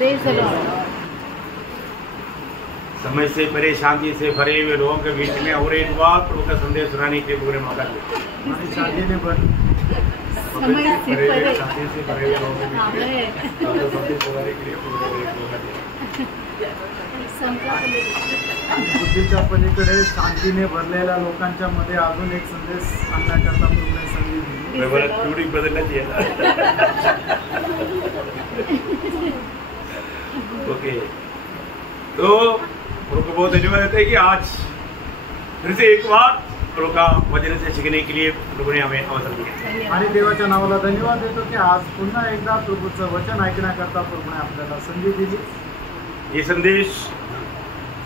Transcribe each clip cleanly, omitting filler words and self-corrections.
Praise the Lord. समय से परेशानी से भरे हुए लोगों के बीच में और एक बार प्रभु का संदेश सुनाने के पूरे मौका देते समय से परे शादी से भरे हुए लोगों के बीच में और संदेश सुनाने के लिए पूरे मौका देते। बुद्धीच्या पलीकडे शांतीने भरलेल्या लोकांच्या मध्ये अजून एक संदेश आणण्याकरता पूर्ण संधी दिली। मैं बोला ट्यूनिंग बदलना चाहिए ओके, तो प्रभु को बहुत धन्यवाद देते हैं कि आज फिर से एक बार प्रभु का वचन से सीखने के लिए प्रभु ने हमें अवसर दिया आणि देवाच्या नावाला धन्यवाद देतो की आज पुन्हा एकदा प्रभूचं वचन ऐकण्याकरता प्रभूने आपल्याला संधी दिली। ये संदेश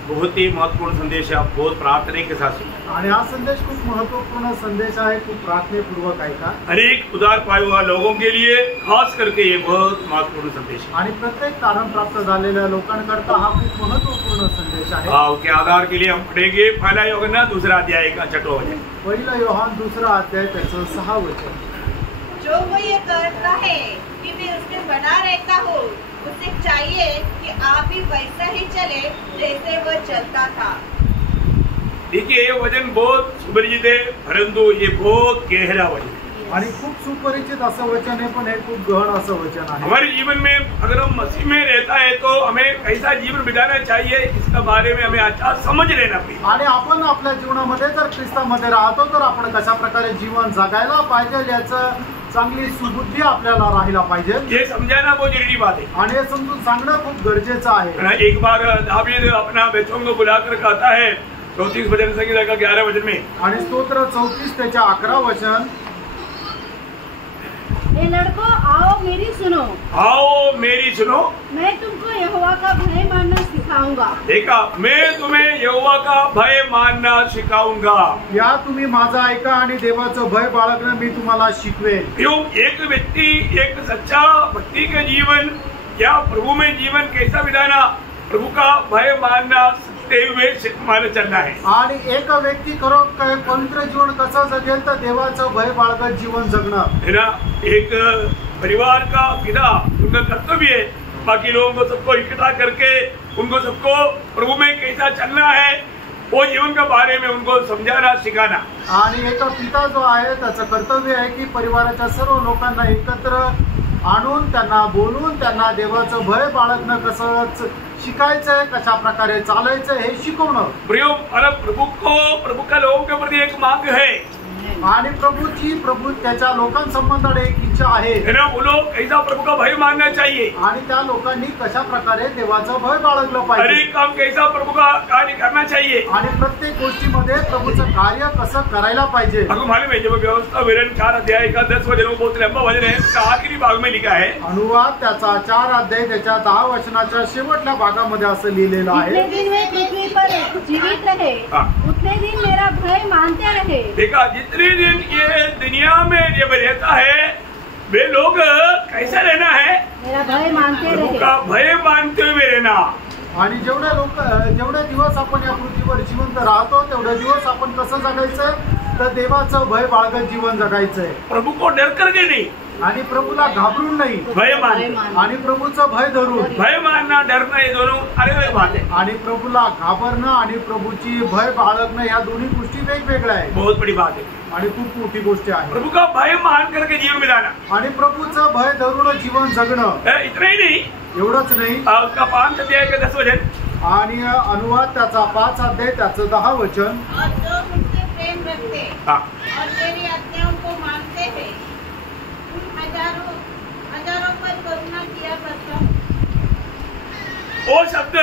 बहुत ही महत्वपूर्ण संदेश है, आप बहुत प्रार्थना के साथ सुनिए। आणि हा संदेश खूप महत्त्वपूर्ण संदेश आहे, खूप प्रार्थनेपूर्वक ऐका। अनेक उद्धार पाए हुए लोगों के लिए खास करके ये बहुत महत्वपूर्ण संदेश है। आणि प्रत्येक तारण प्राप्त झालेल्या लोकांकरता हा खूप महत्त्वपूर्ण संदेश आहे। उसके आधार के लिए हम पढ़ेंगे पहला यूहन्ना दूसरा अध्याय का 6वां वचन। पहिला योहान दूसरा अध्याय त्याचं 6 वचन। जो वो ये करता है कि मैं उसमें बना रहता हूँ, उसे चाहिए कि आप भी वैसा ही चले जैसे वह चलता था। देखिए ये वचन बहुत सुपरिचित है, परंतु ये बहुत गहरा वचन है। आणि खूप सुपरिचित असं वचन आहे, पण हे खूप गहन असं वचन आहे। हमारे जीवन में अगर हम मसीह में रहता है तो हमें कैसा जीवन बिताना चाहिए इसका बारे में हमें अच्छा समझ लेना चाहिए। आणि आपण आपल्या जीवनामध्ये जर ख्रिस्तामध्ये राहतो तर आपण कशा प्रकारे जीवन जगायला पाहिजे याचं चांगली सुबुद्धी आपल्याला राहिला पाहिजे। ये समझाना बहुत जरूरी बात है आणि हे समजून सांगणं खूप गरजेचं आहे। एक बार दावीद अपना बच्चों को बुलाकर कहता है 34 वचन संगीता का 11 वचन में, आणि स्तोत्र 34 त्याच्या 11 वचन, ए लड़कों आओ मेरी सुनो, आओ मेरी सुनो, मैं तुमको यहोवा का भय मानना सिखाऊंगा। देखा मैं तुम्हें यहोवा का भय मानना सिखाऊंगा। या तुम्ही माझा ऐका आणि देवाचं भय बाळगणं मी तुम्हाला शिकवेन। क्यों एक व्यक्ति एक सच्चा भक्ति के जीवन या प्रभु में जीवन कैसा बिताना, प्रभु का भय मानना सीखते हुए माने चलना है। आणि एक व्यक्ती खरो पवित्र जीवन कसं जगेल तर देवाचं भय बाळगत जीवन जगणं है ना। एक परिवार का पिता उनका कर्तव्य है बाकी लोगों को सबको इकट्ठा करके उनको सबको प्रभु में कैसा चलना है वो जीवन के बारे में उनको समझाना सिखाना। आणि एक पिता जो आहे त्याचं कर्तव्य आहे की परिवाराच्या सर्व लोकांना एकत्र आणून त्यांना बोलून त्यांना देवाचं भय बाळगणं कसं शिकायचंय, कशा प्रकारे चालायचं हे शिकवणं। प्रभु का लोगों के प्रति एक मांग है आणि प्रभू त्याच्या लोकांसंबंधाने एक इच्छा आहे ना। वो लोग कैसा प्रभु का भय मानना चाहिए आणि त्या लोकांनी कशा प्रकारे देवाचं भय बाळगलं हर पाहिजे। एक काम कैसा प्रभु का कार्य करना चाहिए आणि प्रत्येक गोष्टीमध्ये प्रभूचं कार्य कसं करायला पाहिजे। आपको मालूम है जब व्यवस्था विवरण 4 अध्याय का 10 वचन में बहुत लंबा वचन है, उसका आखिरी भाग में लिखा है। अनुवाद त्याचा 4 अध्याय त्याच्या 10 वचनाच्या शेवटल्या भागामध्ये असं लिहिलेलं आहे, जितने दिन वे पृथ्वी पर जीवित रहे उतने दिन मेरा भय मानते रहे। देखा जितने दिन ये दुनिया में जब रहता है वे लोग कैसा रहना है, मेरा भय मानते प्रभु रहे। का भय मानते हुए रहना। आणि जेवढे दिवस आपण या पृथ्वीवर जिवंत राहतो तेवढे दिवस आपण कसं जगायचं तर देवाचं भय बाळगत जीवन जगायचंय। प्रभु को डर करके नहीं, आणि प्रभूला घाबरून नाही, भय मानना। आणि प्रभूचं भय धरून। भय मानना डरना ये दोनों अलग अलग बात है। आणि प्रभूला घाबरणं आणि प्रभूची भय बाळगणं या दोन्ही गोष्टी वेगवेगळ्या आहेत। बहुत बड़ी बात है आणि खूप मोठी गोष्ट आहे। प्रभु का भय मान करके जीवन बिताना आणि प्रभूचं भय धरून जीवन जगणं इतना ही नहीं, एवढंच नाही। उसका 5 अध्याय का 10 वचन आणि अनुवाद त्याचा 5 अध्याय त्याचं 10 वचन, और जो मुझसे प्रेम रखते और मेरी आज्ञाओं को मानते हैं उन हजारों पर करुणा किया करता हूं। वो शब्द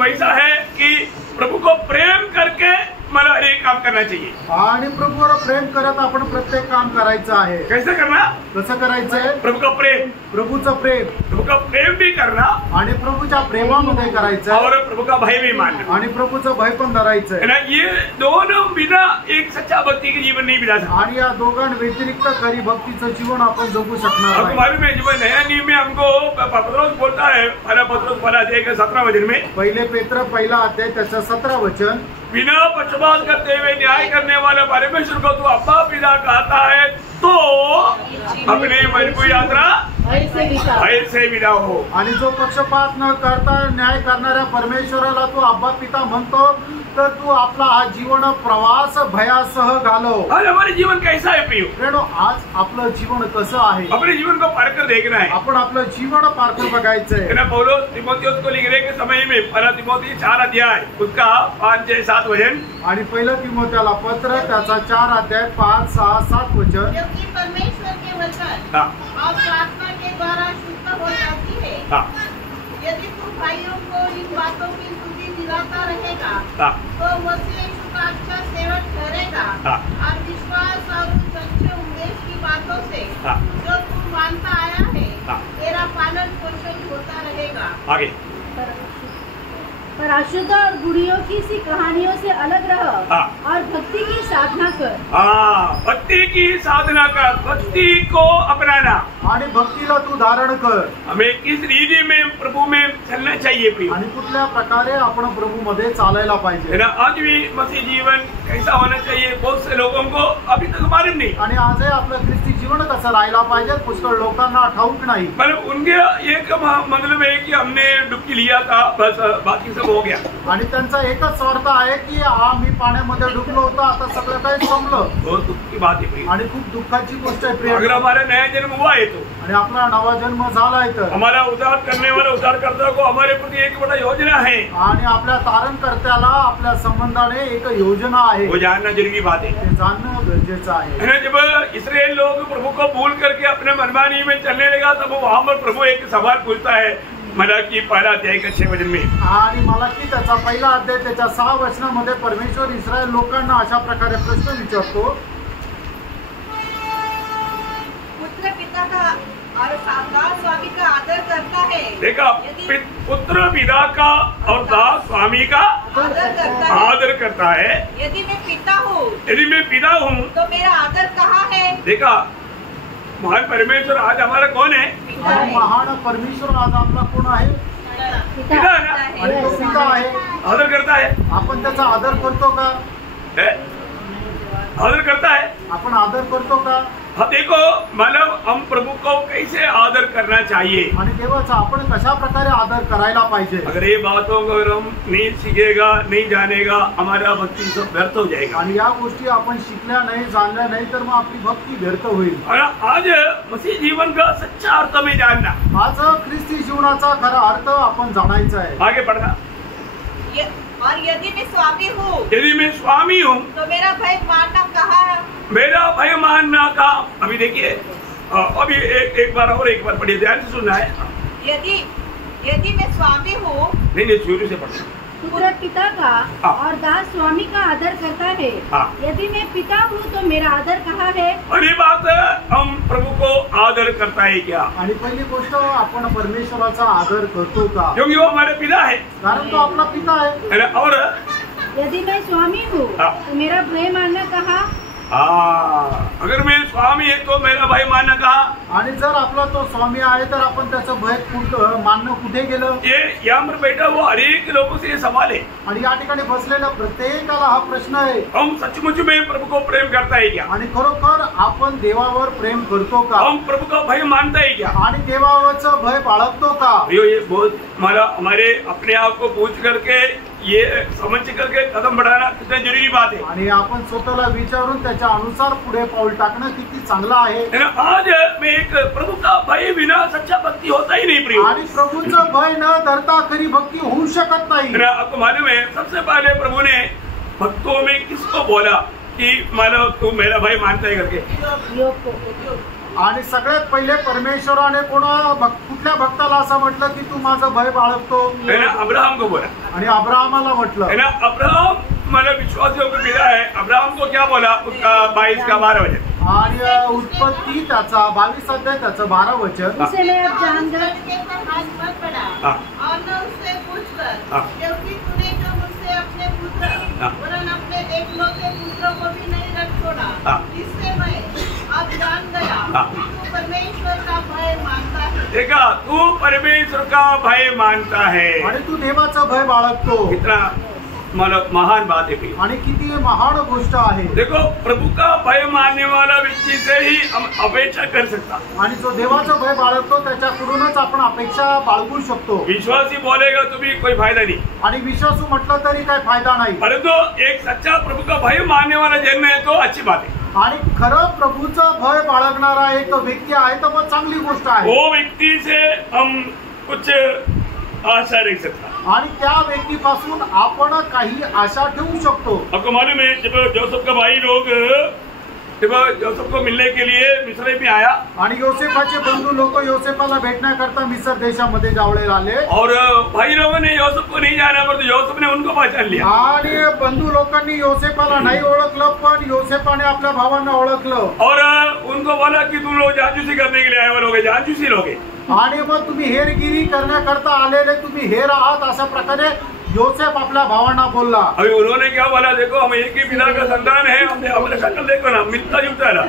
वैसा है कि प्रभु को प्रेम करके मला हर एक काम करना चाहिए। आणि प्रभूवर प्रेम करत आपण प्रत्येक काम करायचं आहे। कैसे करना, कसं करायचंय, प्रभु का प्रेम, प्रभूचं प्रेम, प्रभु का प्रेम भी करना आणि प्रभूच्या प्रेमामध्ये करायचं और प्रभु का भय भी मानना, आणि प्रभूचं भय पण धरायचंय। है ना। ये दोनों बिना एक सच्चा भक्ति के जीवन नहीं बिता सकते। आणि या दोघां व्यतिरिक्त खरी भक्तीचं जीवन आपण जगू शकणार आपको नाही। मालूम है जब नया नियम में हमको पत्रोस बोलता है, पहला पत्रोस पहला अध्याय का 17 वचन में, पहिले पेत्र पहिला अध्याय त्याचं 17 वचन, बिना पक्षपात करते हुए न्याय करने वाले परमेश्वर को तू अब्बा पिता कहता है, तो अपने मन को यात्रा ऐसे लिखा भय से विदा हो. आणि जो पक्षपात न करता न्याय करणाऱ्या परमेश्वराला तू अब्बा पिता म्हणतो, तर तू आपला हा जीवन प्रवास भयासह घालव. आज हमारे जीवन कैसा है प्रियो? प्रेनो, आज आपलं जीवन कसं आहे? अपने जीवन को पार कर देखना है. आपण आपलं जीवन पारखून बघायचंय. ना पौलुस तिमोथियुस को लिखने के समय में पहला तिमोथी 4 अध्याय उसका 5, 6, 7 वचन. आणि पहिलं तिमोथेला पत्र त्याचा 4 अध्याय 5, 6, 7 वचन. क्योंकि परमेश्वर के वचन हाँ. और प्रार्थना के द्वारा शुद्ध हो जाती है. हाँ. यदि तू भाइयों को इन बातों की सुधि दिलाता रहेगा हाँ. तो मसीह यीशु का अच्छा सेवक ठहरेगा. हाँ. और विश्वास और सच्चे उपदेश की बातों से हाँ. जो तू मानता आया है हाँ. तेरा पालन पोषण होता रहेगा. आगे. पर अशुद्ध और बुरियों की सी कहानियों से अलग रह हाँ. और भक्ति की साधना कर. हाँ, भक्ति की साधना कर, भक्ति को अपनाना. आणि भक्तीला तू धारण कर. हमें किस रीति में प्रभु में चलना चाहिए प्रिय? आणि कुठल्या प्रकारे आपण प्रभु मध्ये चालायला है पाहिजे. ना. आज भी मसीह जीवन कैसा होना चाहिए बहुत से लोगों को अभी तक मालूम नहीं. आणि आजही आपलं ख्रिस्ती जीवन कसं राहायला पाहिजे पुष्कळ लोकांना ठाऊक नाही. मतलब उनके एक मतलब है कि हमने डुबकी लिया था बस बाकी सब हो गया. आणि त्यांचा एकच स्वार्थ आहे की आम्ही पाण्यामध्ये डुबलो होतो, आता सगळं काही संपलं. बहुत दुख की बात है प्रिय. आणि खूप दुःखाची गोष्ट आहे प्रिय. अगर हमारा नया जन्म हुआ है तो आणि आपला नवा जन्म झालाय तर हमारा उद्धार करने वाला उद्धारकर्ता को हमारे प्रति एक बड़ा योजना है. आणि आपल्या तारणकर्त्याला आपल्या संबंधाने एक योजना आहे. वो जानना जरूरी बात है. ते जाणणं गरजेचं आहे. है ना. जब इसराइल लोग प्रभु को भूल करके अपने मनमानी में चलने लगा तब वहां पर प्रभु एक सवाल पूछता है मलाकी 1 अध्याय के 6 वचन में. आणि मलाकी त्याचा 1 अध्याय त्याच्या 6 वचनामध्ये परमेश्वर इस्रायल लोकांना अशा प्रकारे प्रश्न विचारतो. पुत्र पिता का और दास स्वामी का आदर करता है. देखा, पुत्र पिता का और दास स्वामी का आदर करता है. आदर करता है. यदि मैं पिता हूँ यदि मैं पिता हूँ तो मेरा आदर कहाँ है? देखा, महान परमेश्वर आज हमारा कौन है? आणि महान परमेश्वर आज आपला कोण आहे? पिता है ना. आणि तो पिता आहे. आदर करता है. आपण त्याचा आदर करतो का? है? आदर करता है. आपण आदर करतो का? हाँ, देखो मतलब हम प्रभु को कैसे आदर करना चाहिए. आणि देवाचा आपण कशा प्रकारे आदर करायला पाहिजे. अगर ये बातों को अगर हम नहीं सीखेगा नहीं जानेगा हमारा भक्ति सब व्यर्थ हो जाएगा. आणि या गोष्टी आपण शिकल्या नाही जाणल्या नाही तर मग आपली भक्ती व्यर्थ होईल. और आज मसीह जीवन का सच्चा अर्थ में जानना. आज ख्रिस्ती जीवनाचा खरा अर्थ आपण जाणायचा आहे. आगे पढ़ना. और यदि मैं स्वामी हूँ यदि मैं स्वामी हूँ तो मेरा भय मानना कहाँ है? मेरा भय मानना का. अभी देखिए अभी एक बार और एक बार पढ़िए, ध्यान से सुनना है. यदि मैं स्वामी हूँ नहीं शुरू से पढ़ना. पुत्र पिता का हाँ. और दास स्वामी का आदर करता है. हाँ. यदि मैं पिता हूँ तो मेरा आदर कहाँ है? और ये बात हम प्रभु को आदर करता है क्या? आणि पहिली गोष्ट आपण परमेश्वराचा आदर करतो का? क्योंकि वो हमारे पिता है. कारण तो आपला पिता आहे. और यदि मैं स्वामी हूँ हाँ. तो मेरा भय मानना कहाँ? अगर मैं स्वामी है तो मेरा भय मानना कहा. आणि जर आपला तो स्वामी आहे तर आपण त्याचं भय मानणं कुठे गेलं? ये यहाँ पर बैठा वो हर एक लोगों से ये सवाल है. आणि या ठिकाणी बसलेल्या प्रत्येकाला हा प्रश्न आहे. हम सचमुच में प्रभु को प्रेम करता है क्या? आणि खरोखर आपण देवावर प्रेम करतो का? हम प्रभु का भय मानता है क्या? आणि देवावरचं भय बाळगतो का? ये बहुत हमारे अपने आप को पूछ करके ये समझ करके कदम बढ़ाना कितना जरूरी बात है. आणि आपण स्वतःला विचारून त्याच्या अनुसार पुढे पाऊल टाकणं किती चांगलं आहे. आज में एक प्रभु का भय बिना सच्चा भक्ति होता ही नहीं प्रिय. आणि प्रभूचं भय न धरता खरी भक्ती होऊ शकत नाही. आपको मालूम है सबसे पहले प्रभु ने भक्तों में किसको बोला कि मानो तू मेरा भय मानता है करके? आणि सगळ्यात पहिले परमेश्वराने कुठल्या भक्ताला असं म्हटलं की तू माझं भय बाळगतो? अब्राहम को बोला. आणि अब्राहमाला म्हटलं. अब्राहम मतलब विश्वासियों को मिला है. अब्राहम को क्या बोला? उसका 22 का 12 वचन. आणि उत्पत्ती त्याचा 22 अध्याय त्याचं 12 वचन. उसे मैं अब जानकर हाथ मत बढ़ा और न उससे पूछकर, क्योंकि तूने जो मुझसे अपने पुत्र वरन अपने एकलौते पुत्र को भी नहीं रख छोड़ा, इससे मैं अब जान गया तू परमेश्वर का भय मानता है. देखा, तू परमेश्वर का भय मानता है आणि तू देवाचं भय बाळगतो. कितना मतलब महान बात है प्रिय। आणि किती महान गोष्ट आहे। देखो प्रभु का भय मानने वाला व्यक्ति से ही हम अपेक्षा कर सकता, आणि जो देवाचं भय बाळगतो त्याच्याकडूनच आपण अपेक्षा बाळगू शकतो। विश्वासी बोलेगा तो भी कोई फायदा नहीं, आणि विश्वासू म्हटलं तरी काही फायदा नाही, परंतु एक सच्चा प्रभु का भय मानने वाला जन्म है तो अच्छी बात है। आणि खरं प्रभूचं भय बाळगणारा एक व्यक्ती आहे तर मग चांगली गोष्ट आहे। वो व्यक्ति से हम कुछ आशा रख सकता, आणि त्या व्यक्तीपासून आपण काही आशा ठेवू शकतो। आपको मालूम है जब जोसेफ का भाई लोग जब जोसेफ को मिलने के लिए मिस्र में आया आणि योसेफाचे बंधू लोक योसेफाला भेटण्याकरता मिस्र देशामध्ये जावळे आले, और भाई लोगों ने योसेफ को नहीं जाना पर योसेफ ने उनको पहचान लिया, आणि बंधू लोकांनी योसेफाला नाही ओळखलं पण योसेफाने आपल्या भावांना ओळखलं, और उनको बोला कि तुम लोग जासूसी करने के लिए आए हुए लोग हैं, जासूसी लोग हैं। आणि मग तुम्ही हेरगिरी करण्याकरता आलेले तुम्ही हेर आहात अशा प्रकारे योसेफ आपल्या भावांना बोलला। अभी उन्होंने क्या बोला, देखो हम एक ही पिता का संतान है, हमने अपने शक्ल देखो ना मिलता जुलता है ना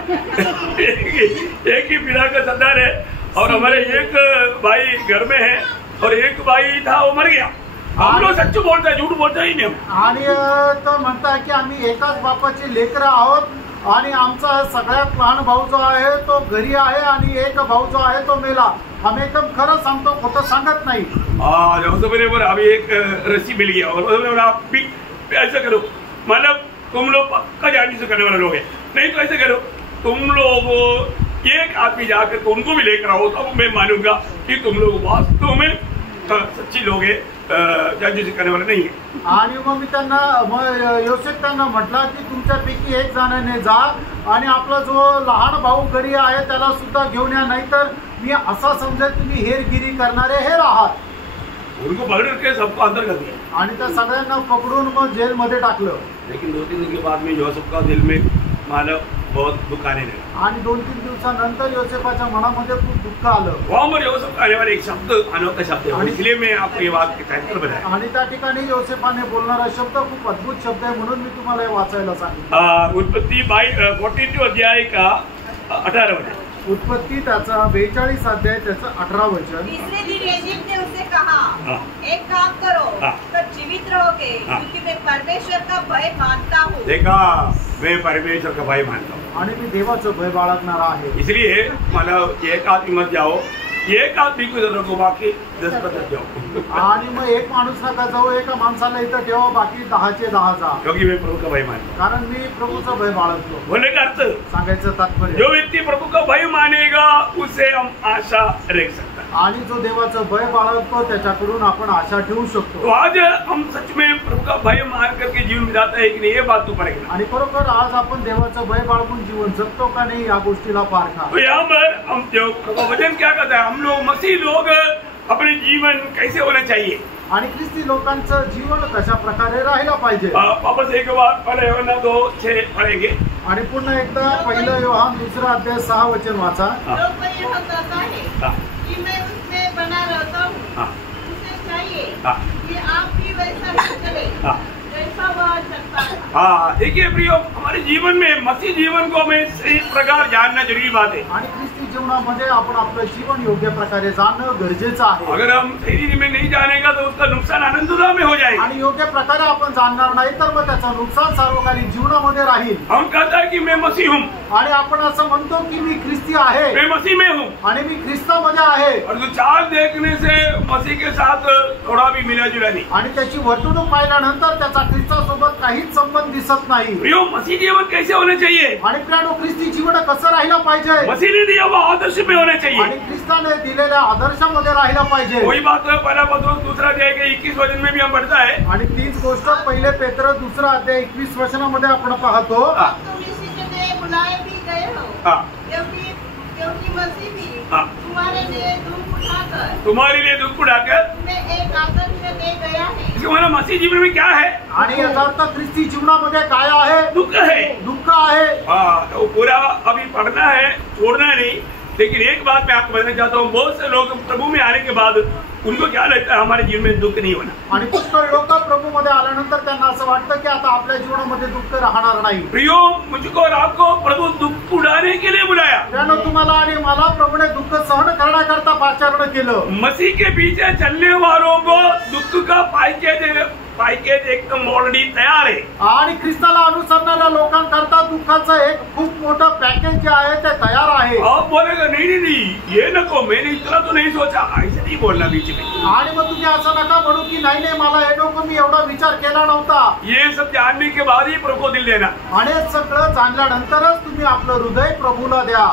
एक ही पिता का संतान है, और हमारे एक भाई घर में है और एक भाई था वो मर गया, हम लोग सच्च बोलता है, झूठ बोलता ही नहीं हम। आणि तो म्हणता की आम्ही एकाच बापाचे लेकर आहोत, आणि आमचा सगळ्यात लहान भाऊ जो आहे तो घरी आहे, आणि एक भाऊ जो आहे तो मेला, आम्ही एकदम खरं सांगतो, खोटं सांगत नाही। जोसेफ ने बोला अभी एक रस्सी मिल गया, और आप भी ऐसा करो, मतलब तुम लोग पक्का जानी से करने वाले लोग हैं, नहीं तो ऐसे करो तुम लोग एक आदमी जाकर उनको भी लेकर आओ, तब मैं मानूंगा कि तुम लोग वास्तव में सच्ची लोग हैं, जासूसी करने वाले नहीं है। आणि मग मी त्यांना योसेफ त्यांना म्हटला की तुमच्यापैकी एक जणाने जा आणि आपला जो लहान भाऊ घरी आहे त्याला सुद्धा घेऊन या, नाहीतर मी असा समजेल तुम्ही हेरगिरी करणारे हेर आहात। उनको पकड़ के सबको अंदर कर दिया, आणि त्या सगळ्यांना पकडून मग जेलमध्ये टाकलं। लेकिन 2-3 दिन के बाद में जोसेफ का दिल में मानो बहुत दुख आने लगा, आणि 2-3 दिवसानंतर योसेफाच्या मनामध्ये खूप दुःख आलं। वहाँ पर योसेफ का आने वाला एक शब्द अनोखा शब्द है, इसलिए मैं आपको ये बात कहकर बताया। आणि त्या ठिकाणी योसेफाने बोलणारा शब्द खूप अद्भुत शब्द आहे, म्हणून मी तुम्हाला हे वाचायला सांगितलं। उत्पत्ति 42 अध्याय का 18 वचन। उत्पत्ति त्याचा 42 अध्याय त्याचं 18 वचन। तीसरे दिन इजिप्ट ने उसे कहा, हाँ। एक काम करो, हाँ। तब जीवित रहोगे, हाँ। क्योंकि मैं परमेश्वर का भय मानता हूँ। देखा, मैं परमेश्वर का भय मानता हूँ, आणि मी देवाचं भय बाळगणारा आहे। इसलिए मतलब एक आदमी मत जाओ, एक आदमी को इधर रखो, बाकी 10 पर जाओ। आणि मग एक माणूस नका जाऊ, एका माणसाला इथं ठेवा, बाकी 10चे 10 जा, क्योंकि मैं प्रभु का भय मानता हूँ। कारण मी प्रभूचा भय बाळगतो। बोलने का अर्थ, सांगायचं तात्पर्य, जो व्यक्ति प्रभु का भय मानेगा उसे हम आशा रख सकते हैं, आणि जो देवाचं भय बाळगतो त्याच्याकडून आपण आशा ठेवू तो शकतो। आज हम सच में प्रभु का भय मान करके जीवन बिताते हैं कि नहीं, ये बात तो पड़ेगा। आणि बरोबर आज आपण देवाचं भय बाळगून जीवन जगतो का नाही या गोष्टीला पारखा। तो यहाँ पर हम जो प्रभु वचन क्या कहता है, हम लोग मसीह लोग अपने जीवन कैसे होना चाहिए, आणि ख्रिस्ती लोकांचं जीवन कशा प्रकारे राहिला पाहिजे। वापस एक बार पहले यूहन्ना 2:6 पढ़ेंगे। आणि पुन्हा एकदा 1 योहान 2 अध्याय 6 वचन वाचा। जो कोई यह कहता है हाँ। कि मैं उसमें बना रहता हूँ, हाँ। उसे चाहिए हाँ। कि आप भी वैसा ही चले हाँ। जैसा वह चलता है। हाँ, देखिए प्रियो, हमारे जीवन में मसीह जीवन को हमें सही प्रकार जानना जरूरी बात है। आणि ख्रिस्ती जीवनामध्ये आपण आपलं जीवन योग्य प्रकारे जाणणं गरजेचं आहे। अगर हम सही में नहीं जानेगा तो उसका नुकसान अनंतता में हो जाएगा। आणि योग्य प्रकारे आपण जाणणार नाही तर मग त्याचं नुकसान सार्वकालिक जीवनामध्ये राहील। हम कहता है कि मैं मसीह हूँ, आणि आपण असं म्हणतो की मी ख्रिस्ती आहे, मैं मसीह में हूँ, आणि मी ख्रिस्तामध्ये आहे, और तो चाल देखने से मसीह के साथ थोड़ा भी मिला जुला नहीं। आणि त्याची वर्तणूक पाहिल्यानंतर त्याचा ख्रिस्तासोबत काहीच संबंध दिसत नाही। प्रियो, मसीह जीवन कैसे होना चाहिए, आणि प्रियानो, ख्रिस्ती जीवन कसं राहिलं पाहिजे, मसीह ने दिया हुआ आदर्श में होना चाहिए। आणि ख्रिस्ताने दिलेल्या आदर्शामध्ये राहिलं पाहिजे। वही बात पहला पत्रोस 2 अध्याय के 21 वचन में भी हम पढ़ता है। आणि तीच गोष्ट 1 पेत्र 2 अध्याय 21 वचनामध्ये आपण पाहतो। तुम इसी के लिए बुलाए भी गए हो, हाँ। क्योंकि मसीह भी हाँ। तुम्हारे लिए दुख उठाकर तुम्हें एक आदर्श दे गया है। इसका मतलब मसीह जीवन में क्या है, आणि याचा अर्थ ख्रिस्ती जीवनामध्ये काय आहे, दुख है। दुःख आहे। हाँ, तो पूरा अभी पढ़ना है, छोड़ना नहीं। लेकिन एक बात मैं आपको बताना चाहता हूँ, बहुत से लोग प्रभु में आने के बाद उनको क्या लगता है हमारे जीवन में दुख नहीं होना। आणि पुष्कळ लोक प्रभूमध्ये आल्यानंतर त्यांना असं वाटतं की आता आपल्या जीवनामध्ये दुःख राहणार नाही। प्रियो, मुझको और आपको प्रभु दुख उड़ाने के लिए बुलाया। त्यानं तुम्हाला आणि मला प्रभूने दुःख सहन करण्याकरता पाचारण केलं। मसीह के पीछे चलने वालों को दुख का पैकेज एकदम ऑलरेडी तयार आहे. आणि ख्रिस्ताला अनुसरणाऱ्या लोकांकरता दुःखाचं एक खूप मोठं पॅकेज जे आहे ते तयार आहे. आप बोलेगा नहीं ये नको, मैंने इतना तो नहीं सोचा, ऐसे नहीं बोलना बीच में. आणि मग तुम्ही असं नका म्हणू की नाही नाही मला हे नको, मी एवढा विचार केला नव्हता. ये सब जानने के बाद ही प्रभु को दिल देना. आणि हे सगळं जाणल्यानंतरच तुम्ही आपलं हृदय प्रभूला द्या.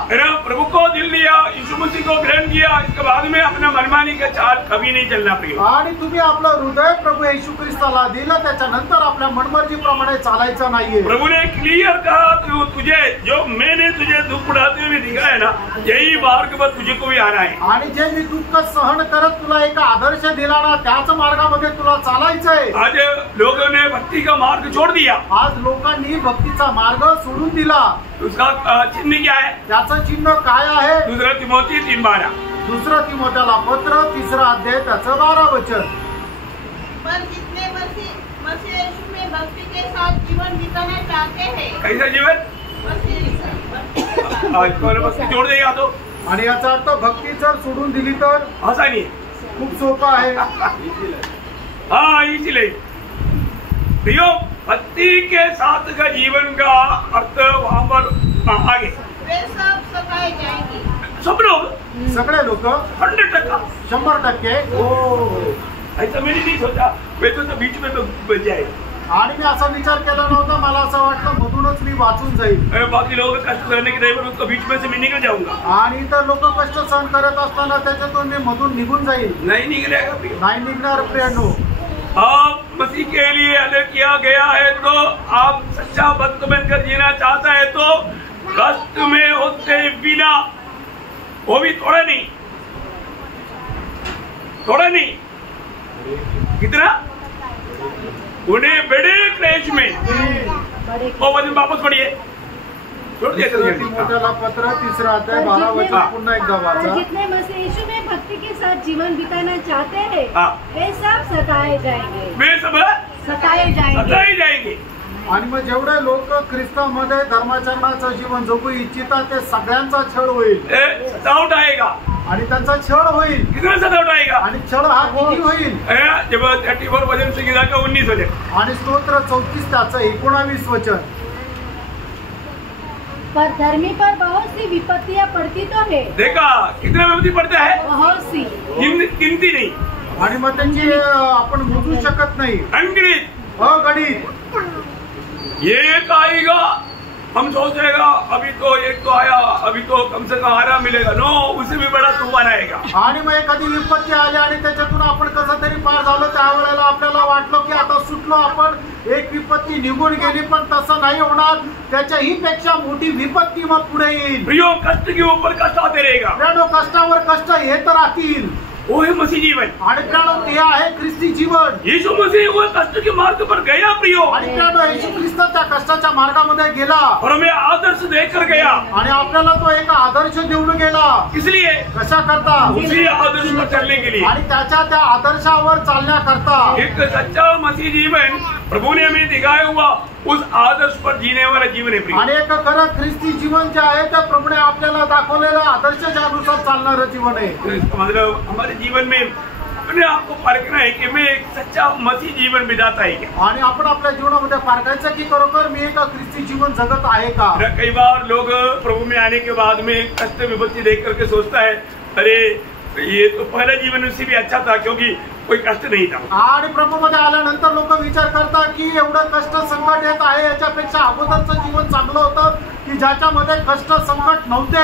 प्रभु को दिल दिया, यीशु मसीह को ग्रहण किया, इसके बाद में अपना मनमानी का चाल कभी नहीं चलना प्रिय. आणि तुम्ही आपलं हृदय प्रभू येशू ख्रिस्ताला दिलं, त्याच्यानंतर आपल्या मनमर्जीप्रमाणे चालायचं नाहीये. प्रभु ने क्लियर कहा तुझे जो मैंने तुझे दुख उठाते हुए दिखाया ना, यही मार्ग पर तुझे को भी आना है. आणि जे मी दुःख सहन करत तुला एक आदर्श दिला ना, त्याच मार्गामध्ये तुला चालायचंय. आज लोगों ने भक्ति का मार्ग छोड़ दिया. आज लोकांनी भक्तीचा मार्ग सोडून दिला. उसका चिन्ह क्या है? त्याचं चिन्ह काय आहे? 2 तिमोथी 3:12. 2 तिमोथेला पत्र 3 अध्याय त्याचं 12 वचन. पर जितने मसीह यीशु में भक्ति के साथ जीवन बिताना चाहते हैं. कैसा जीवन? भक्ति जोड़ देगा तो. आणि याचा अर्थ भक्ती जर सोडून दिली तर असा नाही, खूप सोपं आहे. हाँ इसीलिए प्रियो भक्ति के साथ का जीवन का अर्थ वहाँ पर आगे वे सब सताए जाएंगे. सब लोग, सगळे लोक 100%. 100%. हो. ऐसा मैंने नहीं सोचा, मैं तो बीच में तो बच जाए. आणि मी असा विचार केला नव्हता. मला असं वाटलं मधूनच मी वाचून जाईल. बाकी लोग कष्ट सहने के ड्राइवर उसको बीच में से मैं निकल जाऊंगा. आणि तर लोक कष्ट सहन करत असताना त्याच्यातून मी मधून निघून जाईल. नहीं निकलेगा प्रियो. नाही निघणार प्रियांनो. आप मसीह के लिए अलग किया गया है, तो आप सच्चा भक्त बनकर जीना चाहता है तो कष्ट में होते बिना, वो भी थोड़ा नहीं, कितना उन्हें बड़े क्लेश में. वो वचन वापस पढ़िए. छोड़ दिया. 2 तिमोथेला पत्र 3 अध्याय 12 वचन पुन्हा एकदा वाचा. जितने मसीह यीशु में भक्ति के साथ जीवन बिताना चाहते हैं, वे सब सताए जाएंगे. वे सब सताए जाएंगे. आणि मग जेवढे लोक ख्रिस्तामध्ये धर्माचरणाचं जीवन जगू इच्छितात ते सगळ्यांचा छळ होईल. सतावट आएगा. आणि त्यांचा छळ होईल. कितना सतावट आएगा? आणि छळ हा किती होईल? जब 34 वचन से गिरा का 19 वचन. आणि स्तोत्र 34 त्याचं 19 वचन. पर धर्मी पर बहुत सी विपत्तियां पड़ती तो है. देखा कितने विपत्ति पड़ता है? बहुत सी. गिनती नहीं. आणि मग त्यांची आपण मोजू शकत नाही. अगणित. एक आएगा, हम सोचेगा अभी तो एक तो आया, अभी तो कम से कम आराम मिलेगा. नो, उससे भी बड़ा तूफान आएगा. आणि मग एखादी विपत्ती आली आणि त्याच्यातून आपण कसं तरी पार झालो, त्यावेळेला आपल्याला वाटलं की आता सुटलो आपण, एक विपत्ती निघून गेली. पण तसं नाही होणार. त्याच्याही पेक्षा मोठी विपत्ती मग पुढे येईल. प्रियो कष्ट के ऊपर कष्ट आते रहेगा. कष्टावर कष्ट येत राहतील. वो है मसीह जीवन. आणि ते आहे ख्रिस्ती जीवन. यीशु मसीह वो कष्ट के मार्ग पर गया प्रियो. आणि येशू ख्रिस्त त्या कष्टाच्या मार्गामध्ये गेला. और हमें आदर्श देकर गया. आणि आपल्याला तो एक आदर्श देऊन गेला. इसलिए कशा करता? उसी आदर्श पर चलने के लिए. आणि त्याच्या त्या आदर्शावर चालण्याकरता. एक सच्चा मसीह जीवन प्रभु ने हमें दिखाया हुआ उस आदर्श पर जीने वाला जीवन है प्रिय. आणि एक खरं ख्रिस्ती जीवन जे आहे त्या प्रभूने आपल्याला दाखवलेलं आदर्शाच्या अनुसार चालणारं जीवन आहे. मतलब हमारे जीवन में अपने आपको परखना है कि मैं एक सच्चा मसीह जीवन बिताता है क्या. आणि आपण आपल्या जीवनामध्ये पारखायचं की खरोखर मी एक ख्रिस्ती जीवन जगत आहे का. कई बार लोग प्रभु में आने के बाद में कष्ट विपत्ति देख करके सोचता है अरे ये तो पहला जीवन उससे भी अच्छा था क्योंकि कोई कष्ट नहीं था. आणि प्रभूमध्ये आल्यानंतर लोक विचार करतात की एवढं कष्ट संकट येत आहे, याच्यापेक्षा अगोदरचं जीवन चांगलं होतं की ज्याच्यामध्ये कष्ट संकट नव्हते.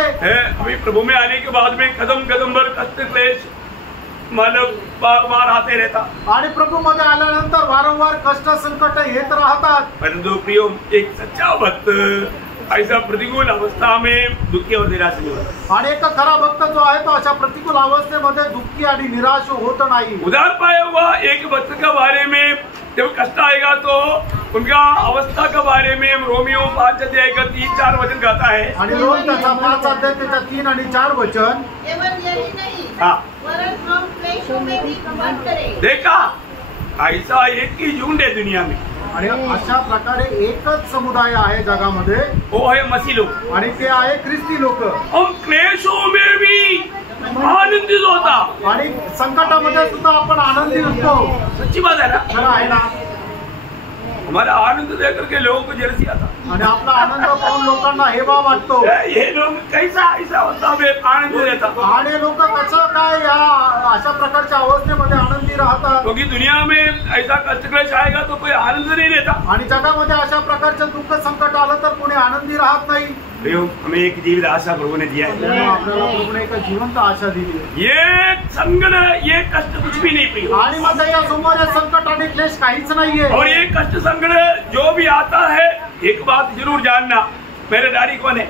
अभी प्रभु में आने के बाद में कदम कदम पर कष्ट क्लेश मतलब बार आते रहता. आणि प्रभूमध्ये आल्यानंतर वारंवार कष्ट संकट येत राहतात. परंतु प्रियो एक सच्चा भक्त ऐसा प्रतिकूल अवस्था में दुखी और निराश नहीं होता. आणि एक खरा भक्त जो आहे तो अशा प्रतिकूल अवस्थेमध्ये दुःखी आणि निराश होत नाही. उधार पाया हुआ एक भक्त के बारे में जब कष्ट आएगा तो उनका अवस्था के बारे में रोमियो 5 अध्याय का 3-4 वचन कहता है. आणि रोज त्याचा 5 अध्याय त्याचा 3 आणि 4 वचन. केवल यही नहीं, हाँ वरन हम क्लेशों में भी घमंड करें. देखा ऐसा एक ही झुंड है दुनिया में. आणि अशा प्रकारे एकच समुदाय आहे जगामध्ये, वो है मसीह लोग. आणि ते आहे ख्रिस्ती लोक. हम क्लेशों में भी आनंदित होता. आणि संकटामध्ये सुद्धा आपण आनंदी असतो. सच्ची बात है ना. खरं आहे ना. हमारा आनंद देख करके लोगों को जलसी आता, आणि आपला आनंद पाहून लोकांना हेवा वाटतो. ये लोग कैसा ऐसा होता आनंद देता, आणि लोक कसं काय या अशा प्रकारच्या अवस्थेमध्ये आनंदी राहतात. क्योंकि दुनिया में ऐसा कष्ट क्लेश आएगा तो कोई आनंद नहीं देता. आणि जगामध्ये अशा प्रकारचं दुःख संकट आलं तर कोणी आनंदी राहत नाही. हमें एक जीवित आशा प्रभु ने दिया है. आपल्याला प्रभूने एक जिवंत आशा दिली आहे. ये संकट ये कष्ट कुछ भी नहीं प्रिय. आणि मग या समोर हे संकट आणि क्लेश काहीच नाहीये. और ये कष्ट संकट जो भी आता है, एक बात जरूर जानना, मेरे डैडी कौन है?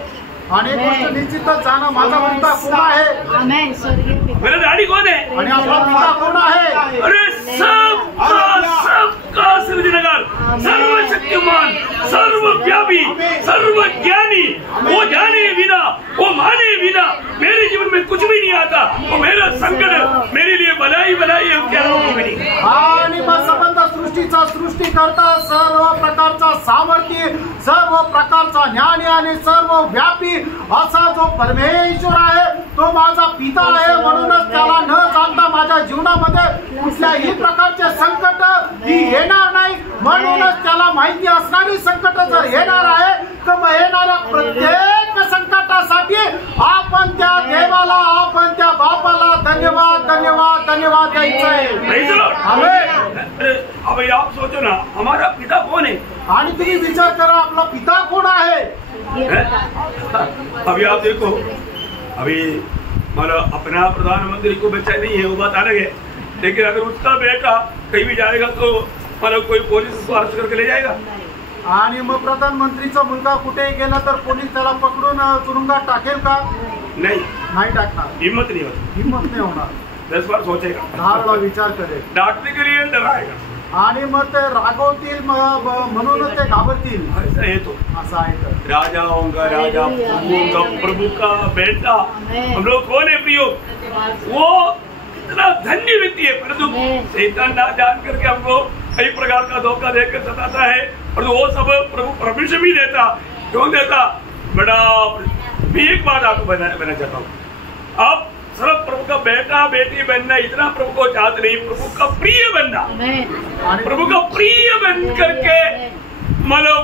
आणि एक गोष्ट निश्चितच जाणं, माझा पिता कोण आहे? आमेन. स्वर्गीय पिता. मेरा डैडी कौन है? आणि आपला पिता कोण आहे? अरे सबका सृजनहार, सर्वशक्तिमान, सर्वव्यापी, सर्वज्ञानी, वो जाने बिना, वो माने बिना मेरे जीवन में कुछ भी नहीं आता. वो मेरा संकट मेरे लिए भलाई भलाई है, क्या नहीं. आणि मग संबंध सृष्टीचा सृष्टीकर्ता, सर्व प्रकारचा सामर्थ्य, सर्व प्रकारचा ज्ञानी आणि सर्व व्यापी असा जो परमेश्वर आहे तो माझा पिता आहे. म्हणूनच त्याला न जाणता माझ्या जीवनामध्ये कुठल्याही प्रकारचे संकट ही येणार नाही. म्हणूनच त्याला माहिती असणारी संकट जर येणार आहे तर मग येणाऱ्या प्रत्येक संकटासाठी आपण त्या देवाला, आपण त्या बापाला धन्यवाद धन्यवाद धन्यवाद द्यायचं आहे. अभी आप सोचो ना, हमारा पिता कौन है? आणि तुम्ही विचार करा, आपला पिता कोण आहे? अभी आप देखो, अभी मतलब अपना प्रधानमंत्री को बच्चा नहीं है, वो बात अलग है. लेकिन अगर उसका बेटा कहीं भी जाएगा तो मतलब कोई पुलिस उसको अरेस्ट करके ले जाएगा. आणि मग प्रधानमंत्रीचा मुलगा कुठेही गेला तर पोलीस त्याला पकडून तुरुंगात टाकेल का? नाही टाकणार. हिम्मत नहीं होती. हिम्मत नाही होणार. 10 बार सोचेगा, 10 वेळा विचार करेल. डांटने के लिए डराएगा. आणि मग ते रागवतील, म्हणूनच ते घाबरतील. ऐसा है तो असं आहे तर राजाओं का राजा, प्रभुओं का प्रभु का बेटा हम लोग कौन है प्रियो? वो इतना धन्य व्यक्ति है, परंतु शैतान ना जान करके हमको कई प्रकार का धोखा देकर सताता है. और वो सब प्रभु परमिशन भी देता. क्यों देता? बड़ा भी एक बात आपको बताना चाहता हूँ. आप सिर्फ प्रभु का बेटा बेटी बनना इतना प्रभु को चाहते नहीं, प्रभु का प्रिय बनना. प्रभु का प्रिय बन करके मतलब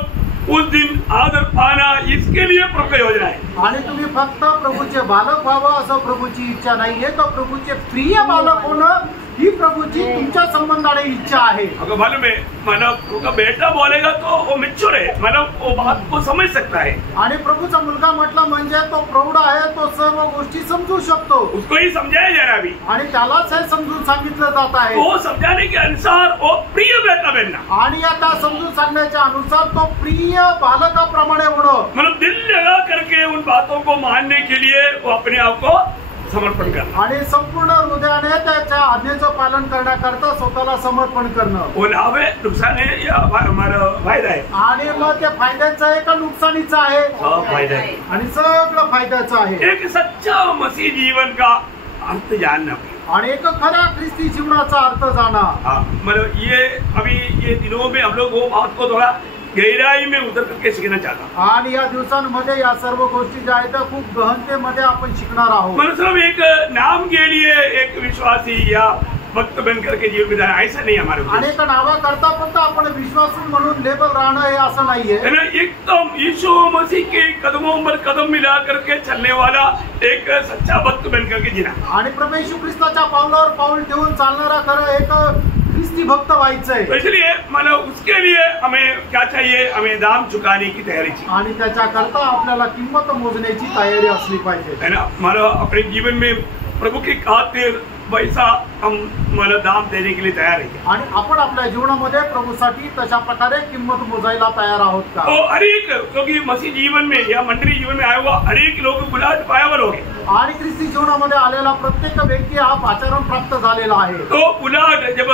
उस दिन आदर पाना, इसके लिए प्रभु की योजना है. आणि तुम्ही फक्त प्रभूचे बालक व्हावं असं प्रभूची इच्छा नाहीये, तर प्रभूचे प्रिय बालक होणं ही प्रभूची तुमच्या संबंधाने इच्छा आहे. अगर मालूम है, मतलब प्रभु का बेटा बोलेगा तो वो मेच्योर है, मतलब वो बात को समझ सकता है. आणि प्रभूचा मुलगा म्हटलं म्हणजे तो प्रौढ आहे, तो सर्व गोष्टी समजू शकतो. उसको ही समझाया जा रहा अभी. आणि त्यालाच हे समजून सांगितलं जात आहे. वो समझाने के अनुसार वो प्रिय बेटा बनना. आणि आता समजून सांगण्याच्या अनुसार तो प्रिय बालकाप्रमाणे होणं. मतलब दिल लगा करके उन बातों को मानने के लिए वो अपने आप को समर्पण करना. आणि संपूर्ण हृदयाने त्याच्या आज्ञेचं पालन करण्याकरता स्वतःला समर्पण करणं. वो लाभ है, नुकसान है या हमारा फायदा है? आणि मग ते फायद्याचं आहे का नुकसानीचं आहे? फायदा है. आणि सगळं फायद्याचं आहे. एक सच्चा मसीह जीवन का अर्थ जानना. आणि एक खऱ्या ख्रिस्ती जीवनाचा अर्थ जाणा. मतलब ये अभी ये दिनों में हम लोग वो बात को थोड़ा गहराई में उतर करके सीखना चाहता. आणि या दिवसांमध्ये या सर्व गोष्टी ज्या आहेत त्या खूप गहनतेमध्ये आपण शिकणार आहोत. मतलब सिर्फ एक नाम के लिए एक विश्वासी या भक्त बन करके जीवन बिताना ऐसा नहीं हमारे. अनेक नावा करता फक्त आपण विश्वासू म्हणून लेबल राहणं हे असं नाहीये. एकदम यीशु मसीह के कदमों पर कदम मिला करके चलने वाला एक सच्चा भक्त बन करके जीना. आणि प्रभू येशू ख्रिस्ताच्या पावलावर पाऊल ठेवून चालणारा खरं एक ख्रिस्ती भक्त व्हायचंय. इसलिए मतलब उसके लिए हमें क्या चाहिए? हमें दाम चुकाने की तैयारी चाहिए. आणि त्याच्याकरता आपल्याला किंमत मोजण्याची तयारी असली पाहिजे. है ना? मतलब अपने जीवन में प्रभु की खातिर वैसा हम मला दाम देने के लिए तैयार है. आणि आपण आपल्या जीवनामध्ये प्रभूसाठी तशा प्रकारे किंमत मोजायला तयार आहोत का? तो हर एक, क्योंकि मसीह जीवन में या मंडली जीवन में आया हुआ हर एक लोग बुलाहट पायावर हो गए. आणि ख्रिस्ती जीवनामध्ये आलेला प्रत्येक व्यक्ती हा आचरण प्राप्त झालेला आहे. तो बुलाहट जब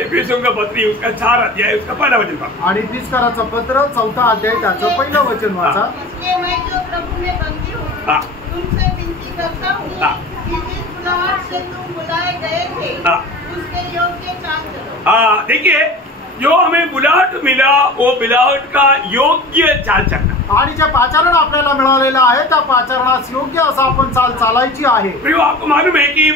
एफिसियों का पत्री उसका 4 अध्याय उसका पहला वचन पढ़ा. आणि इफिसियोचं पत्र 4 अध्याय त्याचं पहिलं वचन वाचा. इसलिए मैं जो प्रभु में बंदी हूँ तुमसे विनती करता हूँ कि जिस बुलाहट से तुम बुलाए गए थे उसके योग्य चाल चलो. देखिए, जो हमें बुलाहट मिला वो बुलाहट का योग्य चाल चलना. आणि जे पाचारण आपल्याला मिळालेलं आहे त्या पाचारणास योग्य असं आपण चाल चालायची आहे. आपको मालूम है कि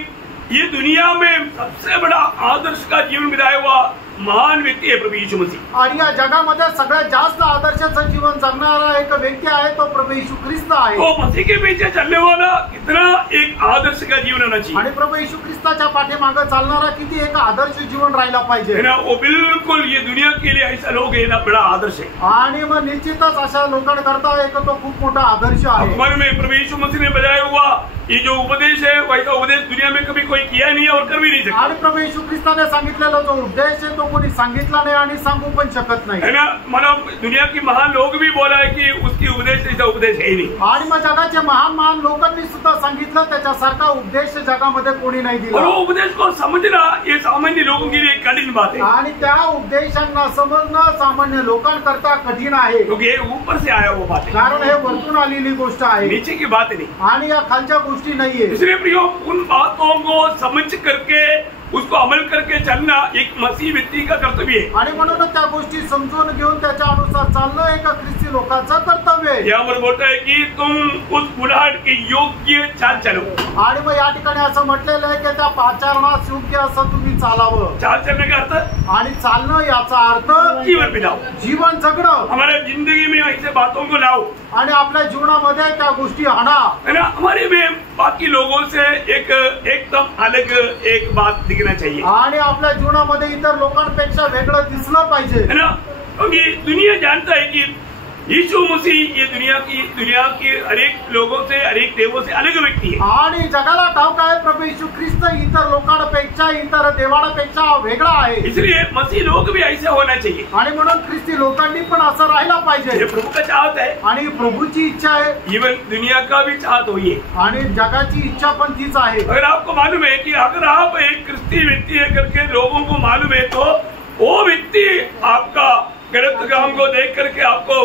ये दुनिया में सबसे बड़ा आदर्श का जीवन बिताया हुआ महान व्यक्ति है प्रभु यीशु मसीह। आणि या जगामध्ये सगळ्यात जास्त आदर्शाचं जीवन जगणारा एक व्यक्ती आहे तो प्रभू येशू ख्रिस्त आहे। तो मसीह के पीछे चलने वाला कितना एक आदर्श का जीवन होना चाहिए। आणि प्रभू येशू ख्रिस्ताच्या पाठीमागे चालणारा किती एक आदर्श जीवन राहिला पाहिजे है ना। वो बिल्कुल ये दुनिया के लिए ऐसा लोग है ना, बड़ा आदर्श है। आणि मग निश्चितच अशा लोकांकरता एक तो खूप मोठा आदर्श आहे। मन में प्रभु यीशु मसीह ने बताया हुआ ये जो उपदेश है वैसा उपदेश दुनिया में कभी कोई किया नहीं है और कर भी नहीं सकता। आणि प्रभू येशू ख्रिस्ताने सांगितलेला जो उपदेश आहे तो कोणी सांगितला नाही आणि सांगू पण शकत नाही, है ना। मतलब दुनिया की महान लोग भी बोला है कि उसकी उपदेश ऐसा उपदेश है ही नहीं। आणि मग जगाचे महान महान लोकांनी सुद्धा सांगितलं त्याच्यासारखा उपदेश जगामध्ये कोणी नाही और वो दिला। उपदेश को समझना ये सामान्य लोगों के लिए कठिन बात है, आणि त्या उपदेशांना समजणं सामान्य लोकांकरता कठीण आहे, क्योंकि ये ऊपर से आया वो बात है, कारण हे वरतून आलेली गोष्ट आहे नीचे की बात नहीं। आणि या खालच्या गोष्टी नाहीये। इसलिए प्रियो उन बातों को समझ करके उसको अमल करके चलना एक मसीह व्यक्ति का कर्तव्य है। आणि म्हणून त्या गोष्टी समजून घेऊन त्याच्या अनुसार चालणं एक ख्रिस्ती लोकांचं कर्तव्य आहे। यावर बोलता है कि तुम उस बुलाहट के योग्य चाल चलो। आणि मग या ठिकाणी असं म्हटलेलं आहे की त्या पाचारणास योग्य असं तुम्ही चालावं। चाल चलने का अर्थ आणि चालणं याचा अर्थ जीवन बिताओ, जीवन जगणं, हमारे जिंदगी में ऐसे बातों को लाओ, आणि आपल्या जीवनामध्ये त्या गोष्टी आणा, है ना। हमारे में बाकी लोगों से एक एकदम अलग एक बात दिखना चाहिए, आणि आपल्या जीवनामध्ये इतर लोकांपेक्षा वेगळं दिसलं पाहिजे, है ना। क्योंकि दुनिया जानता है कि यीशु मसीह ये दुनिया की हर एक लोगों से हर एक देवों से अलग व्यक्ति है। आणि जगाला ठाऊक आहे प्रभू येशू ख्रिस्त इतर लोकांपेक्षा इतर देवांपेक्षा वेगळा आहे। इसलिए मसीह लोग भी ऐसे होना चाहिए, आणि म्हणून ख्रिस्ती लोकांनी पण असं राहायला ये पाहिजे, प्रभु का चाहत है, आणि प्रभूची इच्छा आहे, इवन दुनिया का भी चाहत हुई है। आणि जगाची इच्छा पण तीच आहे। अगर आपको मालूम है कि अगर आप एक क्रिस्ती व्यक्ति है करके लोगों को मालूम है तो वो व्यक्ति आपका गलत काम को देख करके आपको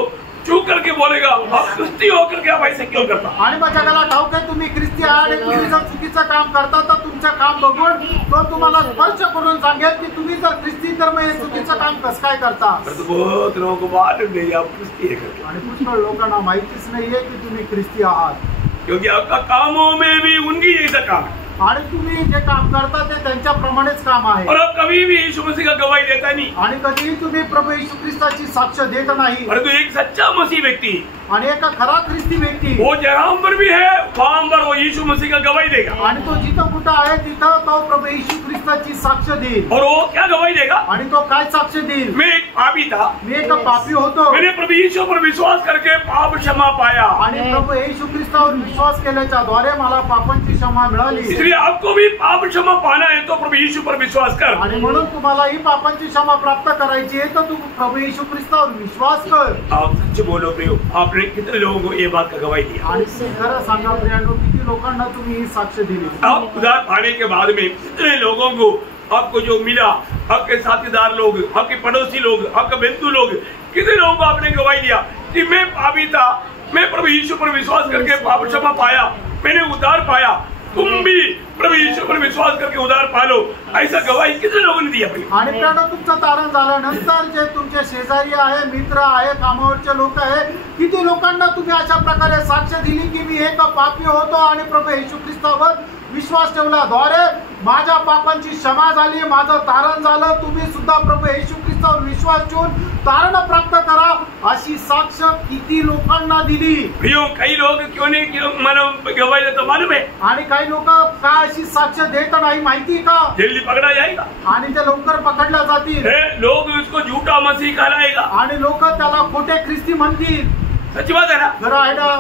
चूक करके बोलेगा आप क्रिस्ती होकर के आप ऐसे क्यों करता। आणि मग जगाला ठाऊक आहे तुम्ही ख्रिस्ती आहात आणि तुम्ही जर चुकीचं काम करता तर तुमचं काम बघून तो तुम्हाला स्पर्श करून सांगेल की तुम्ही जर ख्रिस्ती तर मग हे चुकीचं काम कसं काय करता। बहुत लोगों को मालूम नहीं आप क्रिस्ती है करके, आणि पुष्कळ लोकांना माहितीच नाहीये की तुम्ही ख्रिस्ती आहात, क्योंकि आपका कामों में भी उनकी जैसा काम है आणि तुम्ही जे काम करता ते त्यांच्याप्रमाणेच काम आहे। और आप कभी भी यीशु मसीह का गवाही देता नहीं, आणि कधीही तुम्ही प्रभू येशू ख्रिस्ताची साक्ष देत नाही, परंतु एक सच्चा मसीह व्यक्ति आणि एका खरा ख्रिस्ती व्यक्ती वो जहां पर भी है वहां पर वो यीशु मसीह का गवाही देगा, आणि तो जिथं कुठं आहे तिथं तो प्रभू येशू ख्रिस्ताची साक्ष देईल। और वो क्या गवाही देगा, आणि तो काय साक्ष देईल, मैं एक पापी था, मी एक पापी होतो, मैंने प्रभु यीशु पर विश्वास करके पाप क्षमा पाया, आणि प्रभू येशू ख्रिस्तावर विश्वास केल्याच्या द्वारे मला पापांची क्षमा मिळाली। इसलिए आपको भी पाप क्षमा पाना है तो प्रभु यीशु पर विश्वास कर। आणि म्हणून तुम्हाला ही पापांची क्षमा प्राप्त करायची आहे तर तू प्रभू येशू ख्रिस्तावर विश्वास कर। आप सच बोलो प्रियो, आपने कितने लोगों को ये बात का गवाही दिया। आणि खरं सांगा प्रियांनो, किती लोकांना तुम्ही ही साक्ष दिली। आप उधार पाने के बाद में कितने लोगों को आपको जो मिला, आपके साथीदार लोग, आपके पड़ोसी लोग, आपके बंधु लोग, कितने लोगों को आपने गवाही दिया कि मैं पापी था, मैं प्रभु यीशु पर विश्वास करके पाप क्षमा पाया, मैंने उद्धार पाया, तुम भी प्रभु यीशु पर विश्वास करके उद्धार पालो, ऐसा गवाही कितने लोगों ने दिया। आणि प्रियांनो, तुमचं तारण झाल्यानंतर जे तुमचे शेजारी आहे, मित्र आहे, कामावरचे लोक आहे, किती लोकांना तुम्ही अशा प्रकारे साक्ष दिली की मी एक पापी होतो आणि प्रभू येशू ख्रिस्तावर विश्वास ठेवल्याद्वारे माझ्या पापांची क्षमा झाली, माझं तारण झालं। तुम्ही सुद्धा प्रभू येशू ख्रिस्तावर विश्वास ठेवून तारण प्राप्त करा, अशी साक्ष किती लोकांना दिली। प्रियो, काही लोग क्यों नहीं मानो गवाही देता मालूम है, आणि काही लोक का अशी साक्ष देत नाही माहिती का, जल्दी पकड़ा जाएगा आणि ते लवकर पकडल्या जातील, लोग उसको झूठा मसीह कहलाएगा, आणि लोक त्याला खोटे ख्रिस्ती म्हणतील। सच बात है ना, खरं आहे ना,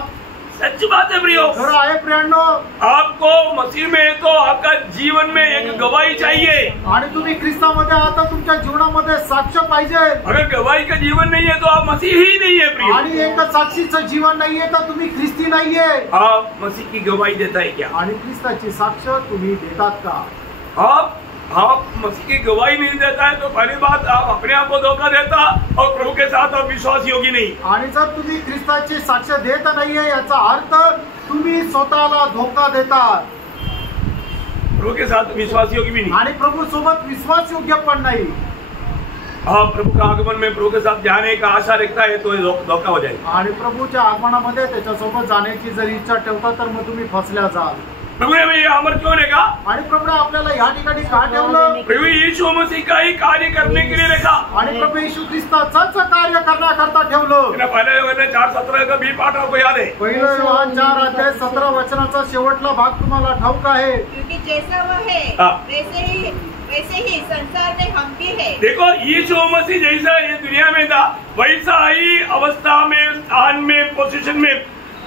सच बात है प्रियो। खरं आहे प्रियांनो, आपको मसीह में तो आपका जीवन में एक गवाही चाहिए, आणि तुम्ही ख्रिस्तामध्ये आहात तर तुमच्या जीवनामध्ये साक्ष पाहिजे। अगर गवाही का जीवन नहीं है तो आप मसीह ही नहीं है प्रियो। आणि एक साक्षीचं जीवन नाहीये तर तुम्ही ख्रिस्ती नाहीये। आप मसीह की गवाही देता है क्या, आणि ख्रिस्ताची साक्ष तुम्ही देतात का। आप मसीह की गवाही नहीं देता है तो पहली बात आप अपने आप को धोखा देता और प्रभु के साथ आप विश्वास योगी नहीं। आणि जर तुम्ही ख्रिस्ताची साक्ष देत नाहीये याचा अर्थ तुम्ही स्वतःला धोका देतात, प्रभु के साथ विश्वास योगी भी नहीं, आणि प्रभू सोबत विश्वास योग्य पण नाही। आप प्रभु का आगमन में प्रभु के साथ जाने का आशा रखता है तो धोखा हो जाएगा। आणि प्रभूच्या आगमनामध्ये त्याच्यासोबत जाण्याची जर इच्छा ठेवता तर मग तुम्ही फसल्या जाल। प्रभु ने हमें यहाँ पर क्यों रखा? आणि प्रभू आपल्याला या ठिकाणी का ठेवलं? प्रभु यीशु मसीह का ही कार्य करने के लिए रखा आणि प्रभू येशू ख्रिस्ताचंच कार्य करण्याकरता ठेवलं. पहले योहान 4:17 का बी पाठ आपको याद है? पहिलं योहान 4:17 वचनाचा शेवटला भाग तुम्हाला ठाऊक आहे. क्योंकि जैसा वह है वैसे ही संसार में हम भी है. देखो यीशु मसीह जैसा ये दुनिया में था वैसा ही अवस्था में, स्थान में, पोजीशन में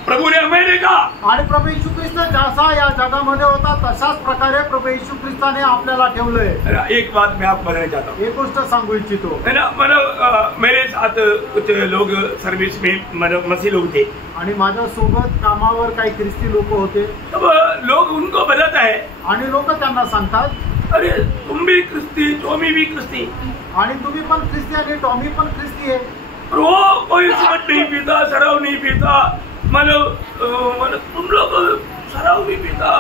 प्रभु ने हमें देखा. आणि प्रभू येशू ख्रिस्त जसा या जगामध्ये होता तशाच प्रकारे प्रभू येशू ख्रिस्ताने आपल्याला ठेवलंय. एक बात मैं आपको बताना चाहता हूँ. एक गोष्ट सांगू इच्छितो. है ना, मतलब मेरे साथ कुछ लोग सर्विस में मतलब मसीह लोग थे आणि माझ्या सोबत कामावर काही ख्रिस्ती लोक होते. तब लोग उनको बताता है आणि लोक त्यांना सांगतात, अरे तुम भी ख्रिस्ती, टॉमी भी ख्रिस्ती, आणि तुम्ही पण ख्रिस्ती आणि टॉमी पण ख्रिस्ती है. वो कोई सिगरेट नहीं पीता, शराब नहीं पीता, मतलब तुम लोग शराब भी पीता,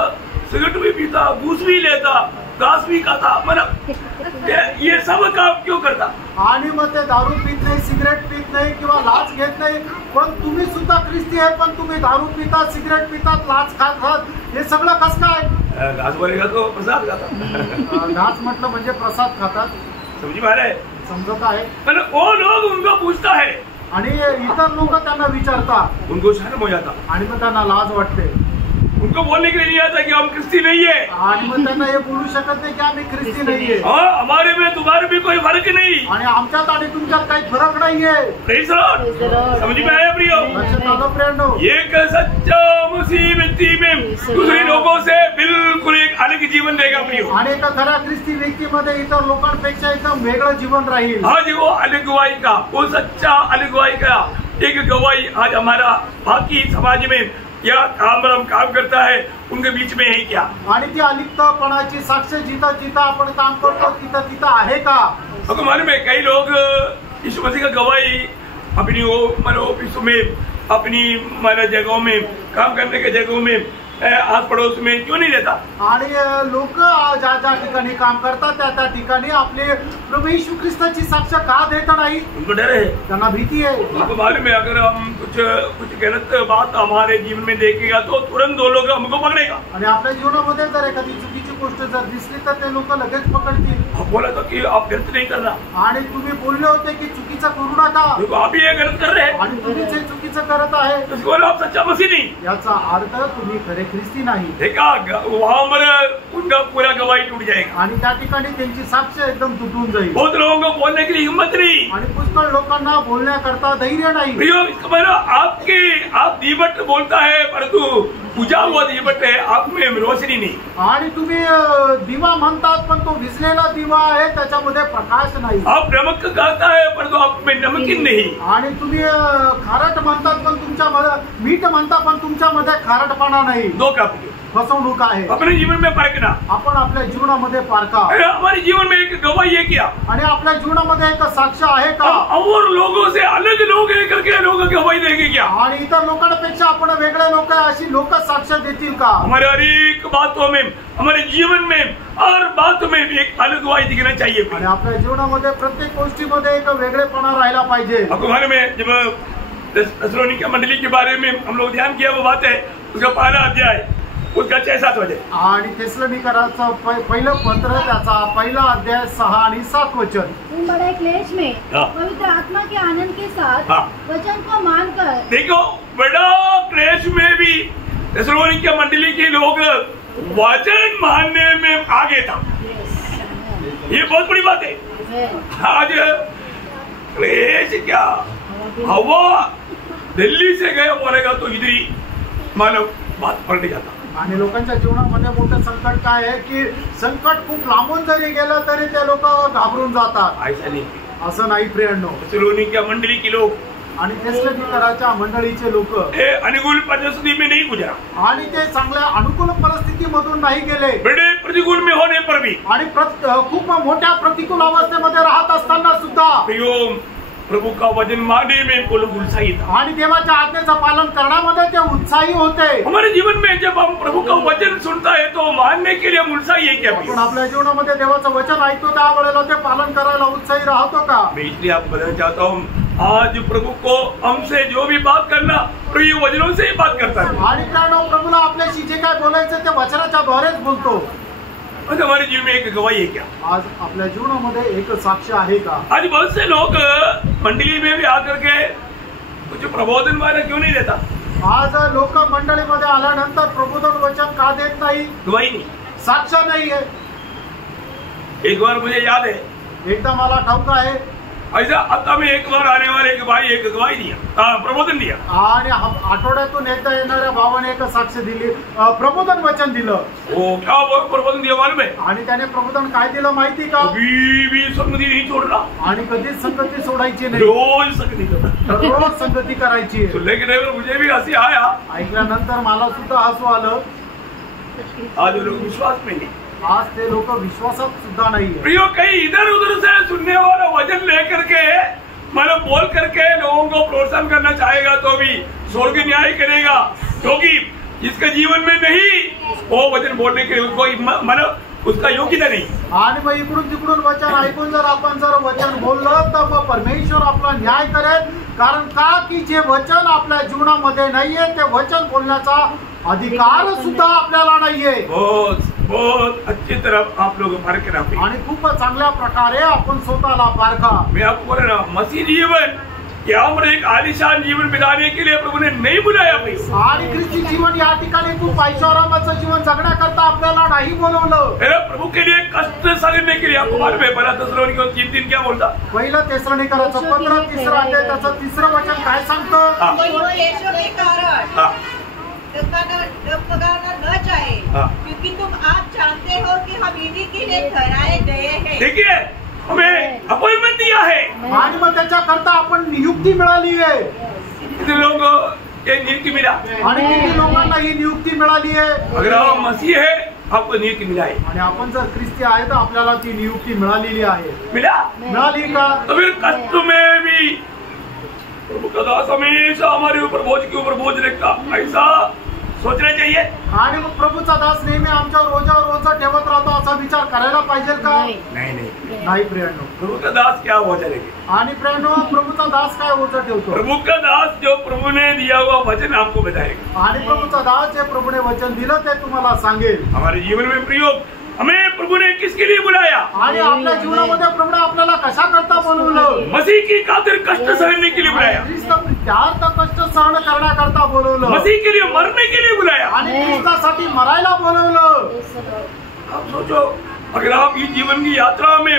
सिगरेट भी पीता, घूस भी लेता, घास भी खाता, मतलब ये सब काम क्यों करता? आणि मग ते दारू पीत नाही, सिगरेट पीत नाही किंवा लाच घेत नाही, पण तुम्ही सुद्धा ख्रिस्ती आहे, पण तुम्ही दारू पिता, सिगरेट पितात, लाच खातात, हे सगळं कसं काय? घास बोलेगा तो प्रसाद खाता. घास म्हटलं म्हणजे प्रसाद खातात. समझी बात है? समजत आहे. मतलब वो लोग उनको पूछता है आणि इतर लोक त्यांना विचारतात, उनको शर्म हो जाता आणि मग त्यांना लाज वाटते. उनको बोलने के लिए नहीं आता कि हम क्रिस्ती नहीं है आणि मग त्यांना हे बोलू शकत नाही की आम्ही ख्रिस्ती नाहीये. हमारे में तुम्हारे भी कोई फर्क नहीं आणि आमच्यात आणि तुमच्यात काही फरक नाहीये. समझ में आया प्रियो? एक सच्चा मसीह व्यक्ति में दूसरे लोगों से बिल्कुल एक अलग जीवन रहेगा प्रियो. आणि एका खऱ्या ख्रिस्ती व्यक्तीमध्ये इतर लोकांपेक्षा एकदम वेगळं जीवन राहील. आज वो अलग गवाही का, वो सच्चा अलग गवाही का एक गवाही आज हमारा बाकी समाज में या काम करता है उनके बीच में है क्या? आणि ती अलिप्तपणाची साक्ष जिथं जिथं आपण काम करतो तिथं तिथं आहे का? आपको मालूम है कई लोग यीशु मसीह का गवाही अपनी ऑफिसों में, अपनी जगहों में, काम करने के जगहों में, आस पड़ोस में क्यों नहीं देता? आणि लोक ज्या ज्या ठिकाणी काम करतात त्या त्या ठिकाणी आपले प्रभू यीशु ख्रिस्ताची साक्ष का देत नाही? उनको डर है, त्यांना भीती आहे. आपको मालूम है अगर हम कुछ गलत बात हमारे जीवन में देखेगा तो तुरंत दो लोग हमको पकड़ेगा. आणि आपल्या जीवनामध्ये जर एखादी चुकीची गोष्ट जर दिसली तर ते लोक लगेच पकडतील. बोला तो की आप गलत नहीं कर रहा आणि तुम्ही बोलले होते की चुकीचं करू नका, आप ये गलत कर रहे आणि तुम्हीच हे चुकीचं करत आहे, आप सच्चा मसीह नहीं. याचा अर्थ तुम्ही खरे ख्रिस्ती नाही. वहां पर उनका पूरा गवाही टूट जाएगा आणि त्या ठिकाणी त्यांची साक्ष एकदम तुटून जाईल. बहुत लोगों को बोलने की हिम्मत नहीं आणि पुष्कळ लोकांना बोलण्याकरता धैर्य नाही. आप दीपट बोलता है परंतु बुझा हुआ दीपट है, आप में रोशनी नहीं. आणि तुम्ही दिवा म्हणतात पण तो विझलेला दिवा आहे, त्याच्यामध्ये प्रकाश नाही. आप नमक कहता है परंतु आप में नमकीन नहीं. आणि तुम्ही खारट म्हणतात पण तुमच्या मीठ म्हणता पण तुमच्यामध्ये खारटपणा नाही. फसवणूक आहे. अपने जीवन में पारखना, आपण आपल्या जीवनामध्ये पारखा. हमारे जीवन में एक गवाही है क्या? आणि आपल्या जीवनामध्ये एक साक्ष आहे का? और लोगों से अलग लोग है करके लोग गवाही देंगे क्या? आणि इतर लोकांपेक्षा आपण वेगळे लोक अशी लोक साक्ष देतील का? हमारे हर एक बातों में, हमारे जीवन में, हर बात में एक अलग गवाही दिखना चाहिए. आणि आपल्या जीवनामध्ये प्रत्येक गोष्टीमध्ये एक वेगळेपणा राहिला पाहिजे. आपको मालूम है जब थेसलोनिके मंडली के बारे में हम लोग ध्यान किया वो बात है उसका पहला अध्याय उसका 6-7 वचन आणि थेसलोनिकराचं पहिलं पत्र त्याचा पहिला अध्याय 6 आणि 7 वचन. तुम बड़े क्लेश में पवित्र आत्मा के आनंद के साथ वचन को मानकर. देखो बड़ा क्लेश में भी थेसलोनिके मंडली के लोग वचन मानने में आगे था. ये बहुत बड़ी बात है. आज क्लेश क्या, हवा दिल्ली से गया बोलेगा तो इधर ही मानव बात पलट जाता. आणि लोकांच्या जीवनामध्ये मोठं संकट काय आहे की संकट खूप लांबून जरी गेलं तरी ते लोक घाबरून जातात. असं नाही प्रियांनो. थेसलोनिके मंडली के लोग आणि थेसलोनिकराच्या मंडळीचे लोक अनुकूल परिस्थिती में नहीं गुजरा आणि ते चांगल्या अनुकूल परिस्थितीमधून नाही गेले. बड़े प्रतिकूल में होने पर भी आणि खूप मोठ्या प्रतिकूल अवस्थेमध्ये राहत असताना सुद्धा प्रभु का वचन मानने में वो लोग उत्साही था आणि देवाच्या आज्ञेचं पालन करण्यामध्ये ते उत्साही होते. हमारे जीवन में जब हम प्रभु का वचन सुनता है तो मानने के लिए हम उत्साही है क्या? आपण आपल्या जीवनामध्ये देवाचं वचन ऐकतो त्यावेळेला ते पालन करायला उत्साही राहतो का? मैं इसलिए आपको बताना चाहता हूँ आज प्रभु को हमसे जो भी बात करना तो ये वचनों से ही बात करता है। आणि प्रभूला आपल्याशी जे काय बोलायचं ते वचनाच्या द्वारेच बोलतो। आज हमारे जीवन में एक गवाही है क्या? आज आपल्या जीवनामध्ये एक साक्ष आहे का? आज बहुत से लोग मंडली में भी आकर के कुछ प्रबोधन वाला क्यों नहीं देता? आज लोक मंडळीमध्ये आल्यानंतर प्रबोधन वचन का देत नाही? गवाही नहीं, साक्ष नाही आहे। एक बार मुझे याद है, एकदा मला ठाऊक आहे, ऐसा आता में एक बार आने वाले एक भाई एक गवाही दिया, प्रबोधन दिया, आणि आठवड्यातून एकदा येणाऱ्या भावाने एक साक्ष दिली, प्रबोधन वचन दिलं। वो क्या प्रबोधन दिया मालूम है? आणि त्याने प्रबोधन काय दिलं माहिती का? कभी भी संगति नहीं छोड़ रहा, आणि कधीच संगती सोडायची नाही, रोज संगति करता, रोज संगती करायची। लेकिन मुझे भी हंसी आया, ऐकल्यानंतर मला सुद्धा हसू आलं। आज लोग विश्वास में नहीं, आज ते लोक विश्वासात सुद्धा नाहीये। प्रियो कहीं इधर उधर से सुनने वाला वचन लेकर के मतलब बोल करके लोगों को प्रोत्साहन करना चाहेगा तो भी स्वर्ग न्याय करेगा, क्योंकि जिसके जीवन में नहीं वो वचन बोलने के लिए उसको मतलब उसका योग्यता नहीं। आणि मग इकडून तिकडून वचन ऐकून जर आपण वचन बोललं तर मग परमेश्वर आपला न्याय करेल। कारण का की जे वचन आपल्या जीवनामध्ये नाहीये ते वचन बोलण्याचा अधिकार सुद्धा आपल्याला नाहीये। बहुत अच्छी तरह आप लोग पारख रहे आणि खूप चांगल्या प्रकारे आपण स्वतःला पारखा। मैं आपको बोल रहा हूँ, मसीह जीवन यहाँ एक आलिशान जीवन बिताने के लिए प्रभु ने नहीं बुलाया भाई। आणि ख्रिस्ती जीवन या ठिकाणी खूप ऐशोआरामाचं जीवन जगण्याकरता आपल्याला नाही बोलवलं। मेरा प्रभु के लिए कष्ट सहने के लिए आपको मालूम है, पहला तेसलोनिकैयों 3:3 क्या बोलता? पहिलं तेसलोनिकैयों पत्र 3 अध्याय त्याचं 3रं वचन काय सांगतं? न चाहे, क्योंकि तुम आप जानते हो कि हम इन्हीं के लिए ठहराए गए हैं। देखिए हमें अपॉइंटमेंट दिया है आणि मग त्याच्याकरता आपण नियुक्ती मिळाली आहे। कितने लोग ये नियुक्ति मिला? आणि किती लोकांना ही नियुक्ती मिळाली आहे? अगर आप मसीह है आपको नियुक्ति मिला है, आणि आपण जर ख्रिस्ती आहे तर आपल्याला ती नियुक्ती मिळालेली आहे। मिळाली का? तो फिर कष्ट में भी प्रभु का दास हमेशा हमारे ऊपर बोझ के ऊपर बोझ रखता, ऐसा सोचना चाहिए। आणि मग प्रभूचा दास नेहमी आमच्यावर रोजावर रोजा ठेवत राहतो असा विचार करायला पाहिजे का? नाही प्रियांनो, प्रभु का दास क्या ओझ रखेगा? आणि प्रियांनो, प्रभूचा दास काय ओझ ठेवतो? प्रभु का दास जो प्रभु ने दिया हुआ वचन आपको बताएगा। आणि प्रभूचा दास जे प्रभूने वचन दिलं ते तुम्हाला सांगेल। हमारे जीवन में प्रयोग हमें प्रभु ने किसके लिए बुलाया? आणि आपल्या जीवनामध्ये प्रभूने आपल्याला कशा करता बोलवलं? मसीह की खातिर कष्ट सहने के लिए बुलाया, त्यार्थ कष्ट सहन करण्याकरता बोलवलं, मसीह के लिए मरने के लिए बुलाया, आणि ख्रिस्तासाठी मरायला बोलवलं। आप सोचो, अगर आप इस जीवन की यात्रा में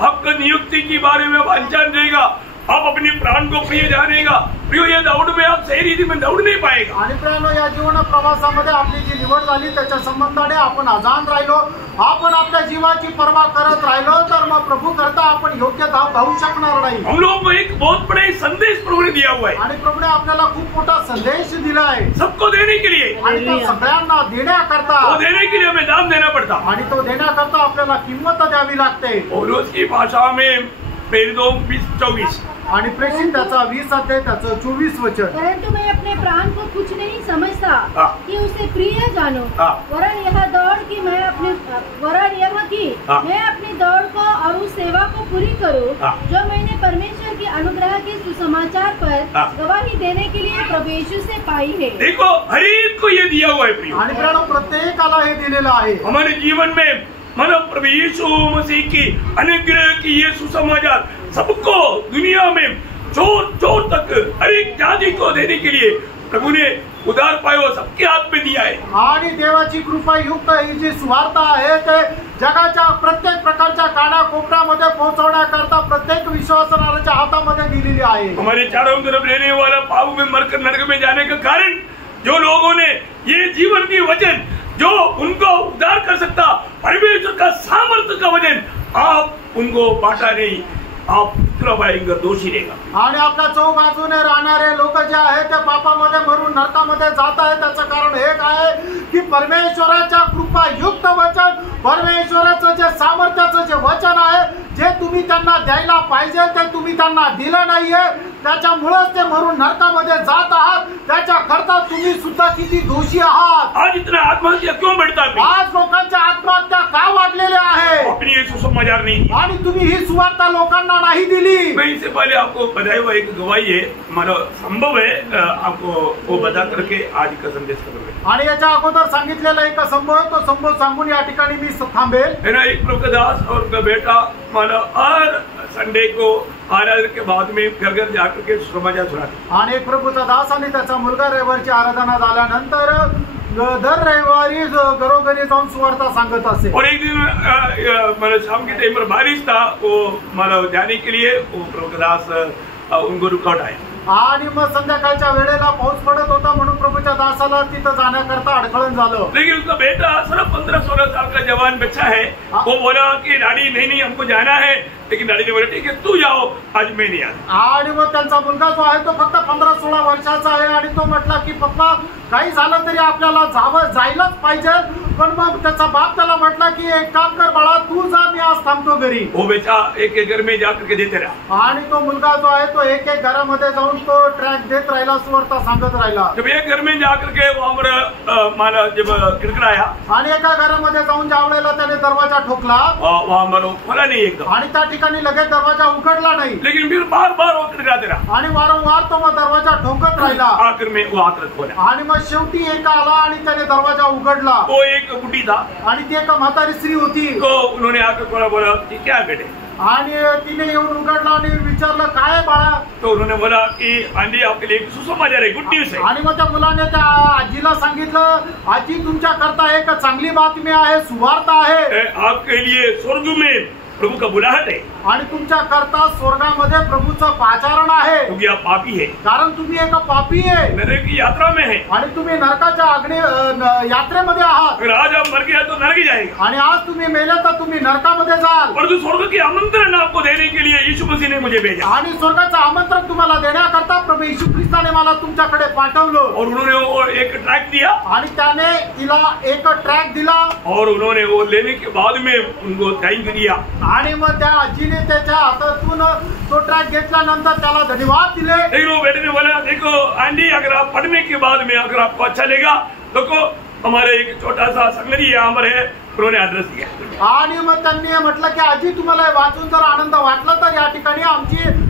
आपका नियुक्ति के बारे में अनजान रहेगा, आप अपने प्राण को प्रिय जानेगा, प्रियो ये दौड़ में आप सही रीति में दौड़ नहीं पाएगा। आणि प्रियांनो, या जीवन प्रवासामध्ये आपली जी निवड झाली त्याच्या संबंधाने आपण अजान राहिलो, आपण आपल्या जीवाची पर्वा करत राहिलो तर मग प्रभू करता आपण योग्य धाव धावू शकणार नाही। हम लोगों को एक बहुत बड़ा संदेश प्रभु ने दिया हुआ है, आणि प्रभूने आपल्याला खूप मोठा संदेश दिला आहे सबको देने के लिए, आणि तो सगळ्यांना देण्याकरता, वो देने के लिए हमें दाम देना पड़ता, आणि तो देण्याकरता आपल्याला किंमत द्यावी लागते। पौलुस की भाषा में प्रेरितों 20:24 आणि प्रेषित त्याचा 20 अध्याय त्याचं 24 वचन। परंतु मैं अपने प्राण को कुछ नहीं समझता कि उसे प्रिय जानो, वरन यह दौड़ की मैं अपनी मैं अपनी दौड़ को और उस सेवा को पूरी करूं जो मैंने परमेश्वर की अनुग्रह के सुसमाचार पर गवाही देने के लिए प्रभु यीशु से पाई है। देखो हर एक को ये दिया हुआ है प्रिय, आणि प्रत्येकाला हे दिलेलं आहे। हमारे जीवन में मानव प्रभु यीशु मसीह की अनुग्रह की ये सुसमाचार सबको दुनिया में चोर चोर तक हर एक जाति को देने के लिए प्रभु ने उदार पाय सबके हाथ में दिया है। आणि देवाची कृपा युक्त ही जी सुवार्ता आहे ते जगाच्या प्रत्येक प्रकारच्या कानाकोपऱ्यामध्ये पोहोचवण्याकरता प्रत्येक विश्वासणाऱ्याच्या हातामध्ये दिलेली आहे। हमारे चारों तरफ रहने वाला पाप में मरकर नरक में जाने का कारण जो लोगों ने ये जीवन की वचन जो उनको उद्धार कर सकता परमेश्वर का सामर्थ्य का वचन आप उनको बांटा नहीं, आप दोषी रहेगा। आणि आपल्या चौबाजूने राहणारे लोक जे आहेत ते पापामध्ये मरून नरकामध्ये जात आहेत त्याचं कारण हे काय की परमेश्वराच्या कृपा युक्त वचन, परमेश्वराचं जे सामर्थ्याचं जे वचन आहे जे तुम्ही त्यांना द्यायला पाहिजे ते तुम्ही त्यांना दिलं नाहीये, त्याच्यामुळेच ते मरून नरकामध्ये जात आहात. त्याच्याकरता तुम्ही सुद्धा किती दोषी आहात. आज इतना आत्महत्या क्यों बढ़ता है? आज लोकांच्या आत्महत्या का वाढलेल्या आहेत? अपनी ये सुसमाचार नहीं, आणि तुम्ही ही सुवार्ता लोकांना नाही दिली. मैं इससे पहले आपको बताया हुआ एक गवाही है, हमारा संभव है आपको वो बता करके आज का संदेश करूंगा. आणि याच्या अगोदर सांगितलेला एक संभव, तो संभव सांगून या ठिकाणी मी थांबेल. है ना, एक प्रभुदास और उनका बेटा मानो हर संडे को आराधना के बाद में घर घर जाकर के समाचार सुनाते. आणि एक प्रभूचा दास आणि त्याचा मुलगा रविवारची आराधना झाल्यानंतर दर रविवारी घरोघरी जाऊन सुवार्ता सांगत असे. और एक दिन मतलब शाम के टाइम पर बारिश था, वो मतलब जाने के लिए वो प्रभुदास उनको रुकावट आया. आणि मग संध्याकाळच्या वेळेला पाऊस पडत होता म्हणून प्रभूच्या दासाला तिथं जाण्याकरता अडखळण झालं. लेकिन उसका बेटा सिर्फ 15-16 साल का जवान बच्चा है, वो बोला कि डैडी नहीं हमको जाना है. लेकिन डैडी ने बोला ठीक है तू जाओ, आज मैं नहीं आता. आणि मग त्यांचा मुलगा जो आहे तो फक्त 15-16 वर्षाचा आहे आणि तो म्हटला की पप्पा काही झालं तरी आपल्याला जायलाच पाहिजे. पण मग त्याचा बाप त्याला म्हटला की एक काम कर बाळा, तू जा, मी आज थांबतो घरी. वो बेटा एक एक घर में जाकर के देते रहा. आणि तो मुलगा जो आहे तो एक एक घरामध्ये जाऊन तो ट्रॅक देत राहिला, सुवार्ता सांगत राहिला. जब एक घर में जाकर के वो हमारा माना जब खिड़खड़ाया, आणि एका घरामध्ये जाऊन ज्या वेळेला त्याने दरवाजा ठोकला, वहाँ हमारा खोला नहीं एकदम. आणि त्या ठिकाणी लगेच दरवाजा उघडला नाही. लेकिन फिर बार बार वो खिड़खड़ाते रहा. आणि वारंवार तो मग दरवाजा ठोकत राहिला. आखिर में वो आकर खोला. आणि मग शेवटी एक आला आणि त्याने दरवाजा उघडला. वो एक बुढ़ी था, आणि ती एक म्हातारी स्त्री होती. तो उन्होंने आकर खोला, बोला कि क्या बेटे. आणि तिने येऊन उघडला आणि विचारलं काय आहे बाळा. तो उन्होंने बोला कि आंधी आपके लिए एक सुसमाचार है, गुड न्यूज है. आणि मग त्या मुलाने त्या आजीला सांगितलं, आजी तुमच्या करता एक चांगली बातमी आहे, सुवार्ता आहे. आपके लिए स्वर्ग में प्रभु का बुलाहट है. आणि तुमच्या करता स्वर्गामध्ये प्रभूचं पाचारण आहे. क्योंकि आप पापी है, कारण तुम्ही एक पापी आहे नरक की यात्रा में है. आणि तुम्ही नरकाच्या अग्नी यात्रेमध्ये आहात. अगर आज आप मर गया तो नरक जाएगा. आणि आज तुम्ही मेले तर तुम्ही नरकामध्ये जाल. परंतु स्वर्ग के आमंत्रण आपको देने के लिए यीशु मसीह ने मुझे भेजा. आणि स्वर्गाचं आमंत्रण तुम्हाला देण्याकरता प्रभू येशू ख्रिस्ताने मला तुमच्याकडे पाठवलं. और उन्होंने वो एक ट्रैक दिया, आणि त्याने तिला एक ट्रॅक दिला. और उन्होंने वो लेने के बाद में उनको थैंक दिया. आणि मग त्या आजीने त्याच्या हातातून तो ट्रॅक घेतल्यानंतर त्याला धन्यवाद दिले. लेकिन वो बेटे ने बोला देखो आंटी, अगर आप पढ़ने के बाद में अगर आपको अच्छा लगेगा देखो हमारे एक छोटा सा संगरी यहाँ पर है, उन्होंने एड्रेस दिया. आणि मग त्यांनी म्हटलं की आजी तुम्हाला वाचून जर आनंद वाटला तर या ठिकाणी आमची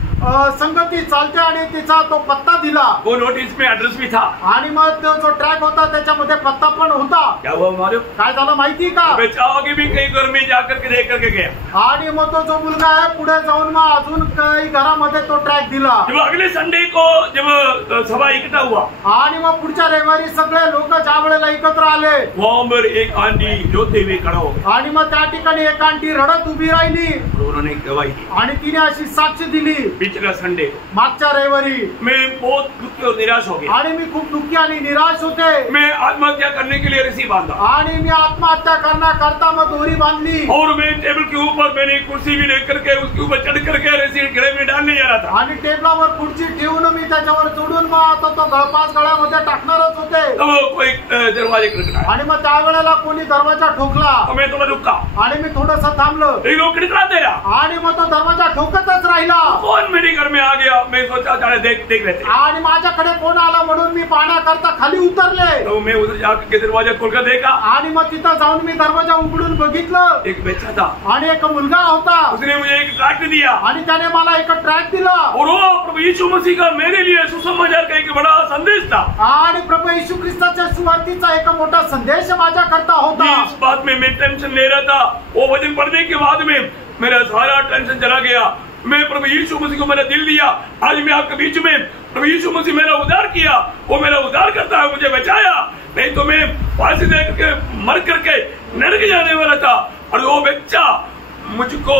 संगती चालते आणि तिचा तो पत्ता दिला. वो नोटिस में एड्रेस भी था. आणि मग तो जो ट्रॅक होता त्याच्यामध्ये पत्ता पण होता. क्या हुआ मालूम? काय झालं माहिती का? बचाओ की भी कई घर में जाकर के देख करके गया. आणि मग तो जो मुलगा आहे पुढे जाऊन मग अजून काही घरामध्ये तो ट्रॅक दिला. जब अगले संडे को जब सभा इकट्ठा हुआ, आणि मग पुढच्या रविवारी सगळे लोक ज्या वेळेला एकत्र आले, वहाँ पर एक आंटी रोते हुए खड़ा हो गया. आणि मग त्या ठिकाणी एक आंटी रडत उभी राहिली. उन्होंने गवाही दी. आणि तिने अशी साक्ष दिली, पिछला संडे मागच्या रविवारी मैं बहुत दुखी और निराश हो गया. आणि मी खूप दुःखी आणि निराश होते. मैं आत्महत्या करने के लिए रस्सी बांधा. आणि मी आत्महत्या करण्याकरता मग दोरी बांधली. और मैं टेबल के ऊपर मैंने कुर्सी भी लेकर के उसके ऊपर चढ़ करके रस्सी गले में डालने जा रहा था. आणि टेबलावर खुर्ची ठेवून मी त्याच्यावर चढून मग आता तो गळपास गळ्यामध्ये टाकणारच होते. तो कोई दरवाजे खड़खड़ाया. आणि मग त्यावेळेला कोणी दरवाजा ठोकला. तो मैं थोड़ा रुका. आणि मी थोडंसं थांबलो. लेकिन वो खड़खड़ाते रहा. आणि मग तो दरवाजा ठोकतच राहिला. कौन मेरे घर में आ गया, मैं सोचा चले देख लेते. आणि माझ्याकडे कोण आला म्हणून मी पाहण्याकरता खाली उतरले. तो मैं उधर जाकर के दरवाजा खोलकर देखा. आणि मग तिथं जाऊन मी दरवाजा उघडून बघितलं. एक बच्चा था. आणि एक मुलगा होता. उसने मुझे एक ट्रैक्ट दिया. आणि त्याने मला एक ट्रॅक दिला. और वो प्रभु यीशु मसीह का मेरे लिए सुसमाचार का एक बड़ा संदेश था. आणि प्रभू येशू ख्रिस्ताच्या सुवार्तेचा एक मोठा संदेश माझ्याकरता होता. इस बात में मैं टेंशन ले रहा था. वो वचन पढ़ने के बाद में मेरा सारा टेंशन चला गया. मैं प्रभु यीशु मसीह को मेरा दिल दिया. आज मैं आपके बीच में प्रभु यीशु मसीह मेरा उद्धार किया. वो मेरा उद्धार करता है, मुझे बचाया. नहीं तो मैं फांसी दे करके मर करके नरक जाने वाला था. और वो बच्चा मुझको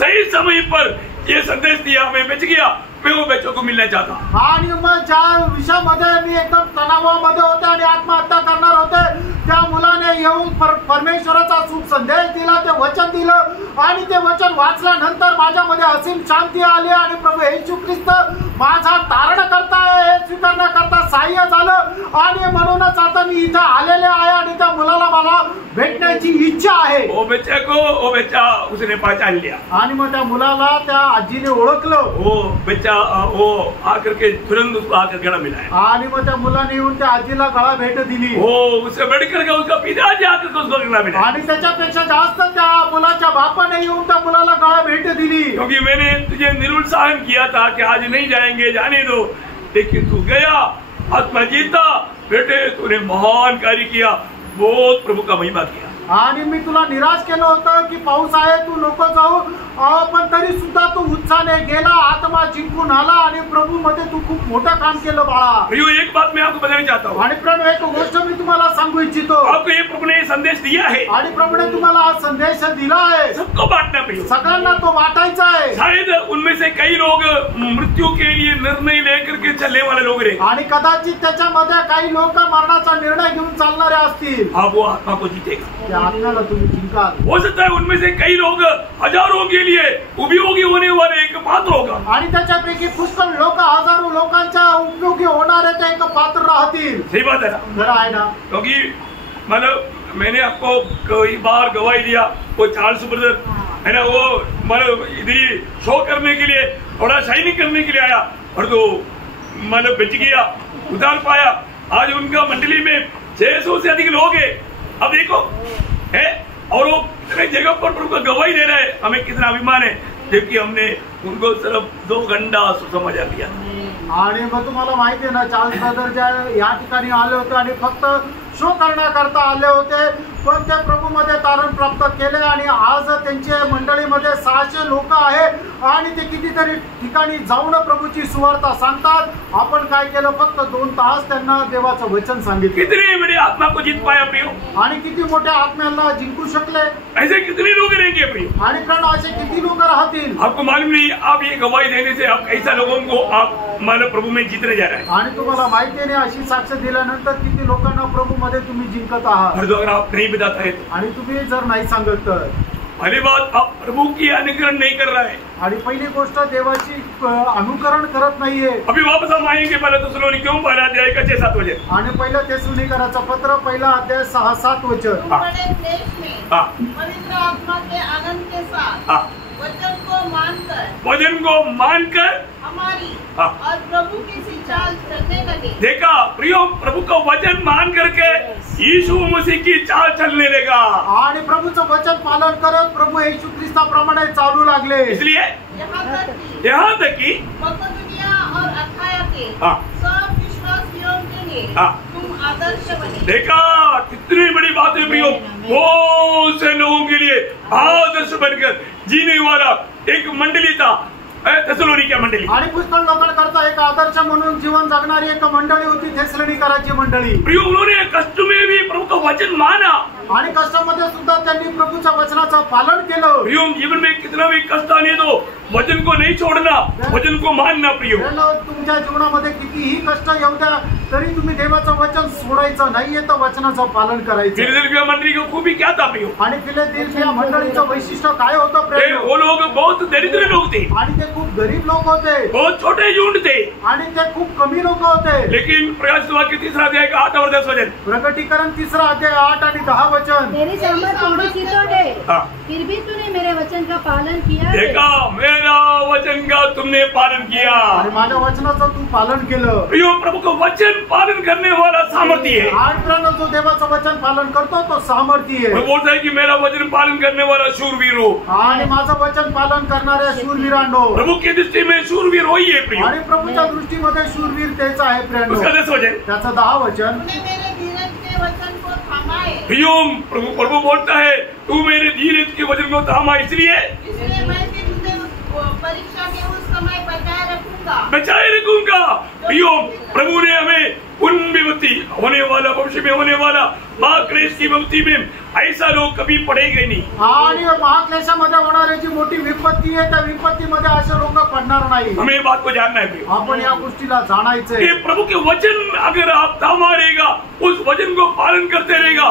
सही समय पर ये संदेश दिया, मैं बच गया. मैं वो बच्चों को मिलना चाहता. आणि मग ज्या विषयामध्ये मी एकदम तणावामध्ये होते आणि आत्महत्या करणार होते, त्या मुलाने येऊन परमेश्वराचा शुभ संदेश दिला, ते वचन दिलं. आणि ते वचन वाचल्यानंतर माझ्यामध्ये असीम शांती आली आणि प्रभू येशू ख्रिस्त माझा तारण करता हे स्वीकार न करता सहाय्य झालं आणि म्हणूनच आता मी इथं आलेले आहे आणि त्या मुलाला मला भेटण्याची इच्छा आहे. वो बच्चा उसने पहचान लिया आणि मग त्या मुलाला त्या आजीने ओळखलं. वो बच्चा वो आकर के तुरंत उसको आकर गला मिलाया आणि मग त्या मुलाने येऊन त्या आजीला गळा भेट दिली. वो उससे बढ़कर के उसका पिताजी आकर के उसको गला मिलाया आणि त्याच्यापेक्षा जास्त त्या मुलाच्या बापाने येऊन त्या मुलाला गळा भेट दिली. क्योंकि मैंने तुझे निरुत्साहन किया था कि आज नहीं जाएंगे, जाने दो, लेकिन तू गया, आत्मा जीता, बेटे तूने महान कार्य किया, बहुत प्रभु का महिमा किया. आणि मी तुला निराश केलं होतं की पाऊस आहे तू नको जाऊ, पण तरी सुद्धा तू उत्साहाने गेला, आत्मा जिंकून आला आणि प्रभू मध्ये तू खूप मोठं काम केलं बाळा. प्रियो, एक बात मैं आपको बताना चाहता हूँ. आणि प्रभू एक गोष्ट मी तुम्हाला सांगू इच्छितो. आपको ये प्रभु ने संदेश दिया है आणि प्रभूने तुम्हाला हा संदेश दिला आहे. सबको बांटना प्रियो, सगळ्यांना तो वाटायचा आहे. शायद उनमें से कई लोग मृत्यु के लिए निर्णय लेकर के चलने वाले लोग रहे आणि कदाचित त्याच्यामध्ये काही लोक मरणाचा निर्णय घेऊन चालणारे असतील. आप वो आत्मा को जीतेगा. त्या आत्म्याला तुम्ही जिंकाल. हो सकता है उनमें से कई लोग हजारों के लिए उपयोगी होने वाले एक पात्र होगा. आणि त्याच्यापैकी पुष्कळ लोक हजारो लोकांच्या उपयोगी होणारे ते एक पात्र राहतील. सही बात है ना? खरं आहे ना? क्योंकि मतलब मैंने आपको कई बार गवाही दिया, वो चार्ल्स ब्रदर है ना, वो मतलब इधर शो करने के लिए, थोड़ा शाइनिंग करने के लिए आया और तो मतलब बच गया, उतार पाया. आज उनका मंडली में 600 से अधिक लोग हैं. अब देखो है, और वो जगह पर प्रभु का गवाही दे रहा है. हमें कितना अभिमान है, जबकि हमने उनको सिर्फ 2 घंटा सुसमाचार दिया. आणि मग तुम्हाला माहिती आहे ना, चार्ल्स ब्रदर ज्या या ठिकाणी आले होते आणि फक्त शो करण्याकरता आले होते, पण ते प्रभूमध्ये तारण प्राप्त केले आणि आज त्यांच्या मंडळीमध्ये 600 लोक आहे आणि ते कितीतरी ठिकाणी जाऊन प्रभूची सुवार्ता सांगतात. आपण काय केलं, फक्त 2 तास त्यांना देवाचं वचन सांगितलं. कितनी बड़ी आत्मा को जीत पाया प्रियो, आणि किती मोठ्या आत्म्याला जिंकू शकले. ऐसे कितने लोग रहेंगे प्रियो. आणि कारण असे किती लोक राहतील. आपको मालूम नहीं, आप ये गवाही देने से आप कैसा लोगों को आप मानव प्रभु में जीतने जा रहे हैं. आणि तुम्हाला माहिती नाही, अशी साक्ष दिल्यानंतर किती लोकांना प्रभू मध्ये तुम्ही जिंकत आहात. और अगर आप नहीं बताता है आणि तुम्ही जर नाही सांगत तर पहली बात, आप प्रभु की अनुकरण नहीं कर रहा है. आणि पहिली गोष्ट, देवाची अनुकरण करत नाहीये. अभी वापस हम आएंगे पहले थेसलोनिकियों पहला अध्याय का 6-7 वचन. आणि पहिलं थेसलोनिकराचं पत्र पहिला अध्याय 6-7 वचन. बड़े क्लेश में हाँ. पवित्र आत्मा के आनंद के साथ हाँ. वचन को मानकर हमारी और प्रभु की सी चाल चलने लगे. देखा प्रियो, प्रभु का वचन मान करके यीशु मसीह की चाल चलने लगा. आणि प्रभूचं वचन पालन करत प्रभू येशू ख्रिस्ताप्रमाणे चालू लागले. इसलिए यहाँ तक कि मकेदोनिया और अखाया के हाँ. सब विश्वासियों के लिए हाँ. तुम आदर्श बने. देखा कितनी बड़ी बात है प्रियो, बहुत से लोगों के लिए आदर्श बनकर जीने वाला एक मंडली था, थेसलोनिका मंडली. आणि पुष्कळ लोकांकरता एक आदर्श म्हणून जीवन जगणारी एक मंडळी होती थेसलोनिकराची मंडळी. प्रियो, उन्होंने कष्ट में भी प्रभु का वचन माना. आणि कष्टामध्ये सुद्धा त्यांनी प्रभूच्या वचनाचं पालन केलं. प्रियो, जीवन में कितना भी कष्ट आने दो, वचन को नहीं छोड़ना, वचन को मानना. प्रियो, तुमच्या जीवनामध्ये कितीही कष्ट येऊ द्या, तरी तुम्ही देवाचं वचन सोडायचं नाहीये, तर वचनाचं पालन करायचं. फिलाडेल्फिया मंडली को खूबी क्या था प्रियो. आणि फिलाडेल्फिया मंडळीचं वैशिष्ट्य काय होतं प्रेम? वो लोग बहुत दरिद्र लोग थे, आणि ते खूप गरीब लोक होते, बहुत छोटे झुंड थे, आणि ते खूप कमी लोक होते. लेकिन प्रकाशित वाक्य 3 अध्याय का 8 और 10 वचन. प्रकटीकरण 3 अध्याय 8 आणि 10 वचन. मेरी समझ थोड़ी सी तो है, हाँ. फिर भी तूने मेरे वचन का पालन किया है. देखा, मेरा वचन का तुमने पालन किया. आणि माझ्या वचनाचं तू पालन केलं. प्रियो, प्रभु का वचन पालन करने वाला सामर्थ्य है. आणि जो देवाचं वचन पालन करतो तो सामर्थ्य आहे. वो बोलता है कि मेरा वचन पालन करने वाला शूरवीर हो. आणि माझं वचन पालन करणाऱ्या शूरवीरांनो. प्रभु की दृष्टि में शूरवीर वही है प्रियो. आणि प्रभूच्या दृष्टीमध्ये शूरवीर तेच आहे प्रेम. उसका 10 वचन. त्याचं 10 वचन. तूने मेरे धीरज के वचन को थामा है. प्रियो, प्रभु बोलता है, तू मेरे धीरज के वचन को थामा, इसलिए मैं भी तुझे परीक्षा के उस समय बचाए रखूंगा. प्रियो, प्रभु ने हमें उन विपत्ति होने वाला, भविष्य में होने वाला महाक्लेश की विपत्ति में ऐसा लोग कभी पड़ेगा नहीं। आणि महाक्लेशामध्ये होणारी जी मोठी विपत्ती आहे त्या विपत्तीमध्ये असे लोक पडणार नाही। हमें ये बात को जानना है। आपण या गोष्टीला जाणायचंय कि प्रभु के वचन अगर आप थामा रहेगा, उस वचन को पालन करते रहेगा,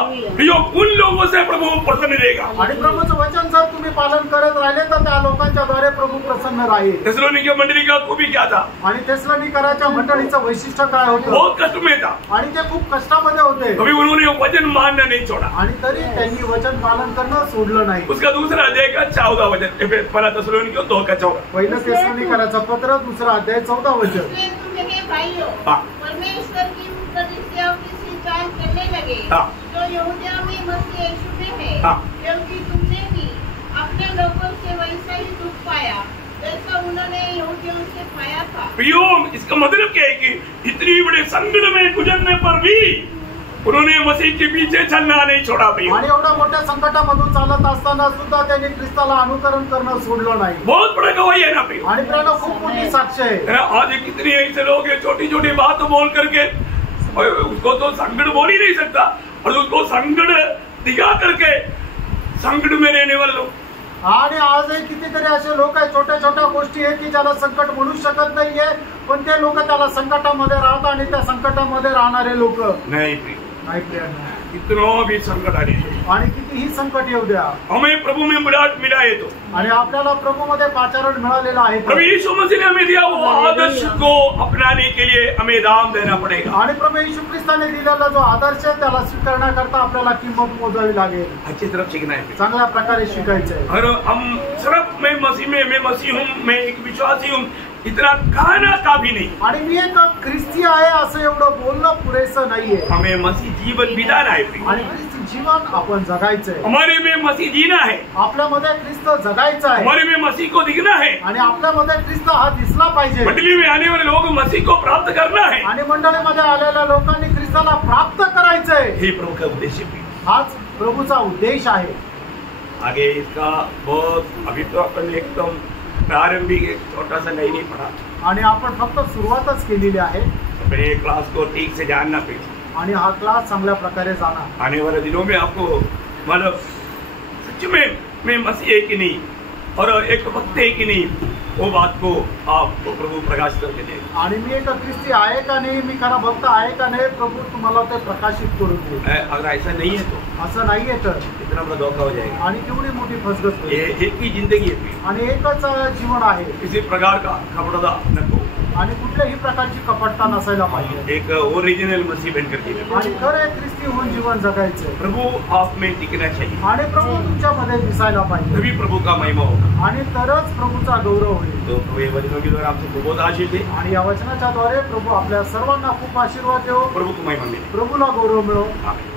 उन लोगों से प्रभु प्रसन्न रहेगा। आणि प्रभूचं वचन जर तुम्ही पालन करत राहिले तर त्या लोकांच्या द्वारे प्रभू प्रसन्न राहील। थिस्सलुनीके मंडली का खूबी क्या था? आणि थिस्सलुनीकराच्या मंडळीचं वैशिष्ट्य काय होतं? बहुत कष्ट में था आणि ते खूप कष्टामध्ये होते। कभी उन्होंने वचन मानना नहीं छोड़ा आणि तरी त्यांनी वचन पालन करणं सोडलं नाही। उसका दूसरा अध्याय का 14 वचन, पहला थिस्सलुनीके 2 का 14। पहिलं थिस्सलुनीकराचं पत्र, दुसरा अध्याय 14 वचन। परमेश्वर की उपदेशों की सिंचाई करने लगे जो यहूदिया में मसीह यीशु में है, क्योंकि तुमने भी अपने लोगों से वैसा ही दुख पाया जैसा उन्होंने यहूदियों से पाया था। प्रियो, इसका मतलब क्या है कि इतनी बड़े संकट में गुजरने पर भी उन्होंने मसीह के पीछे चलना नहीं छोड़ा। आणि एवढ्या मोठ्या संकटामधून चालत असताना सुद्धा त्यांनी ख्रिस्ताला अनुकरण करणं सोडलं नाही। बहुत बड़ा गवाही है ना भाई। आणि प्रेरणा खूप मोठी साक्ष आहे। आज कितने ऐसे लोग हैं छोटी छोटी बात बोल करके, उसको तो संकट बोल ही नहीं सकता और उसको संकट दिखा करके संकट में रहने वाले लोग। आणि आजही कितीतरी असे लोक आहेत छोट्या छोट्या गोष्टी आहेत की ज्याला संकट म्हणू शकत नाहीये, पण ते लोक त्याला संकटामध्ये राहतात आणि त्या संकटामध्ये राहणारे लोक नाही प्रेरणा कितना भी संकट आने आणि कितीही संकट येऊ द्या, हमें प्रभु में विराट मिला है तो, आणि आपल्याला प्रभू मध्ये पाचारण मिळालेला आहे। प्रभु यीशु मसीह ने हमें दिया वो आदर्श को अपनाने के लिए हमें दाम देना पड़ेगा। आणि प्रभु येशू ख्रिस्ताने दिलेला जो आदर्श आहे त्याला स्वीकारण्याकरता आपल्याला किंमत मोजावी लागेल। अच्छी तरफ सीखना है, चांगल्या प्रकारे शिकायचं आहे। और हम सिर्फ मैं मसीह हूँ, मैं एक विश्वासी हूँ, इतना कहना काफी नहीं। आणि मी एक ख्रिस्ती आहे असं एवढं बोलणं पुरेसं नाहीये। हमें मसीह जीवन बिताना है आणि ख्रिस्ती जीवन आपण जगायचंय। हमारे में मसीह जीना है, आपल्यामध्ये ख्रिस्त जगायचा आहे। हमारे में मसीह को दिखना है, आणि आपल्यामध्ये ख्रिस्त हा दिसला पाहिजे। मंडली में आने वाले लोग मसीह को प्राप्त करना है, आणि मंडळीमध्ये आलेल्या लोकांनी ख्रिस्ताला प्राप्त करायचंय। हे प्रभु का उद्देश्य भी, हाच प्रभूचा उद्देश आहे। आगे इसका बहुत अभी तो अपन एकदम प्रारंभिक एक छोटा सा नहीं पढ़ा, आणि आपण फक्त सुरुवातच केलेली आहे। अपने क्लास को ठीक से जानना पड़ेगा आणि हा क्लास चांगल्या प्रकारे जाना। आने वाले दिनों में आपको मतलब सच में मैं मसीह है कि नहीं और एक भक्त है कि नहीं, वो बात को आपको प्रभु प्रकाश करके देगा। आणि मी एक ख्रिस्ती आहे का नाही, मी खरा भक्त आहे का नाही, प्रभू तुम्हाला ते प्रकाशित करून देईल। अगर ऐसा नहीं है तो असं नाहीये तर कितना बड़ा धोखा हो जाएगा। आणि केवढी मोठी फसगत होईल। ये एक ही जिंदगी है, आणि एकच जीवन आहे। किसी प्रकार का कपड़ा नको, आणि कुठल्याही प्रकारची कपटता नसायला पाहिजे। एक ओरिजिनल मसीह बनकर जीना, आणि खरे ख्रिस्ती होऊन जीवन जगायचं। प्रभु आप में दिखना चाहिए, आणि प्रभू तुमच्यामध्ये दिसायला पाहिजे, तभी प्रभु का महिमा होगा। आणि तरच प्रभूचा गौरव होईल। तो प्रभु ये वचनों के द्वारा आपको बहुत आशीष दे, आणि या वचनाच्या द्वारे प्रभू आपल्या सर्वांना खूप आशीर्वाद देव। प्रभु को महिमा मिले। प्रभूला गौरव मिळो। आमीन।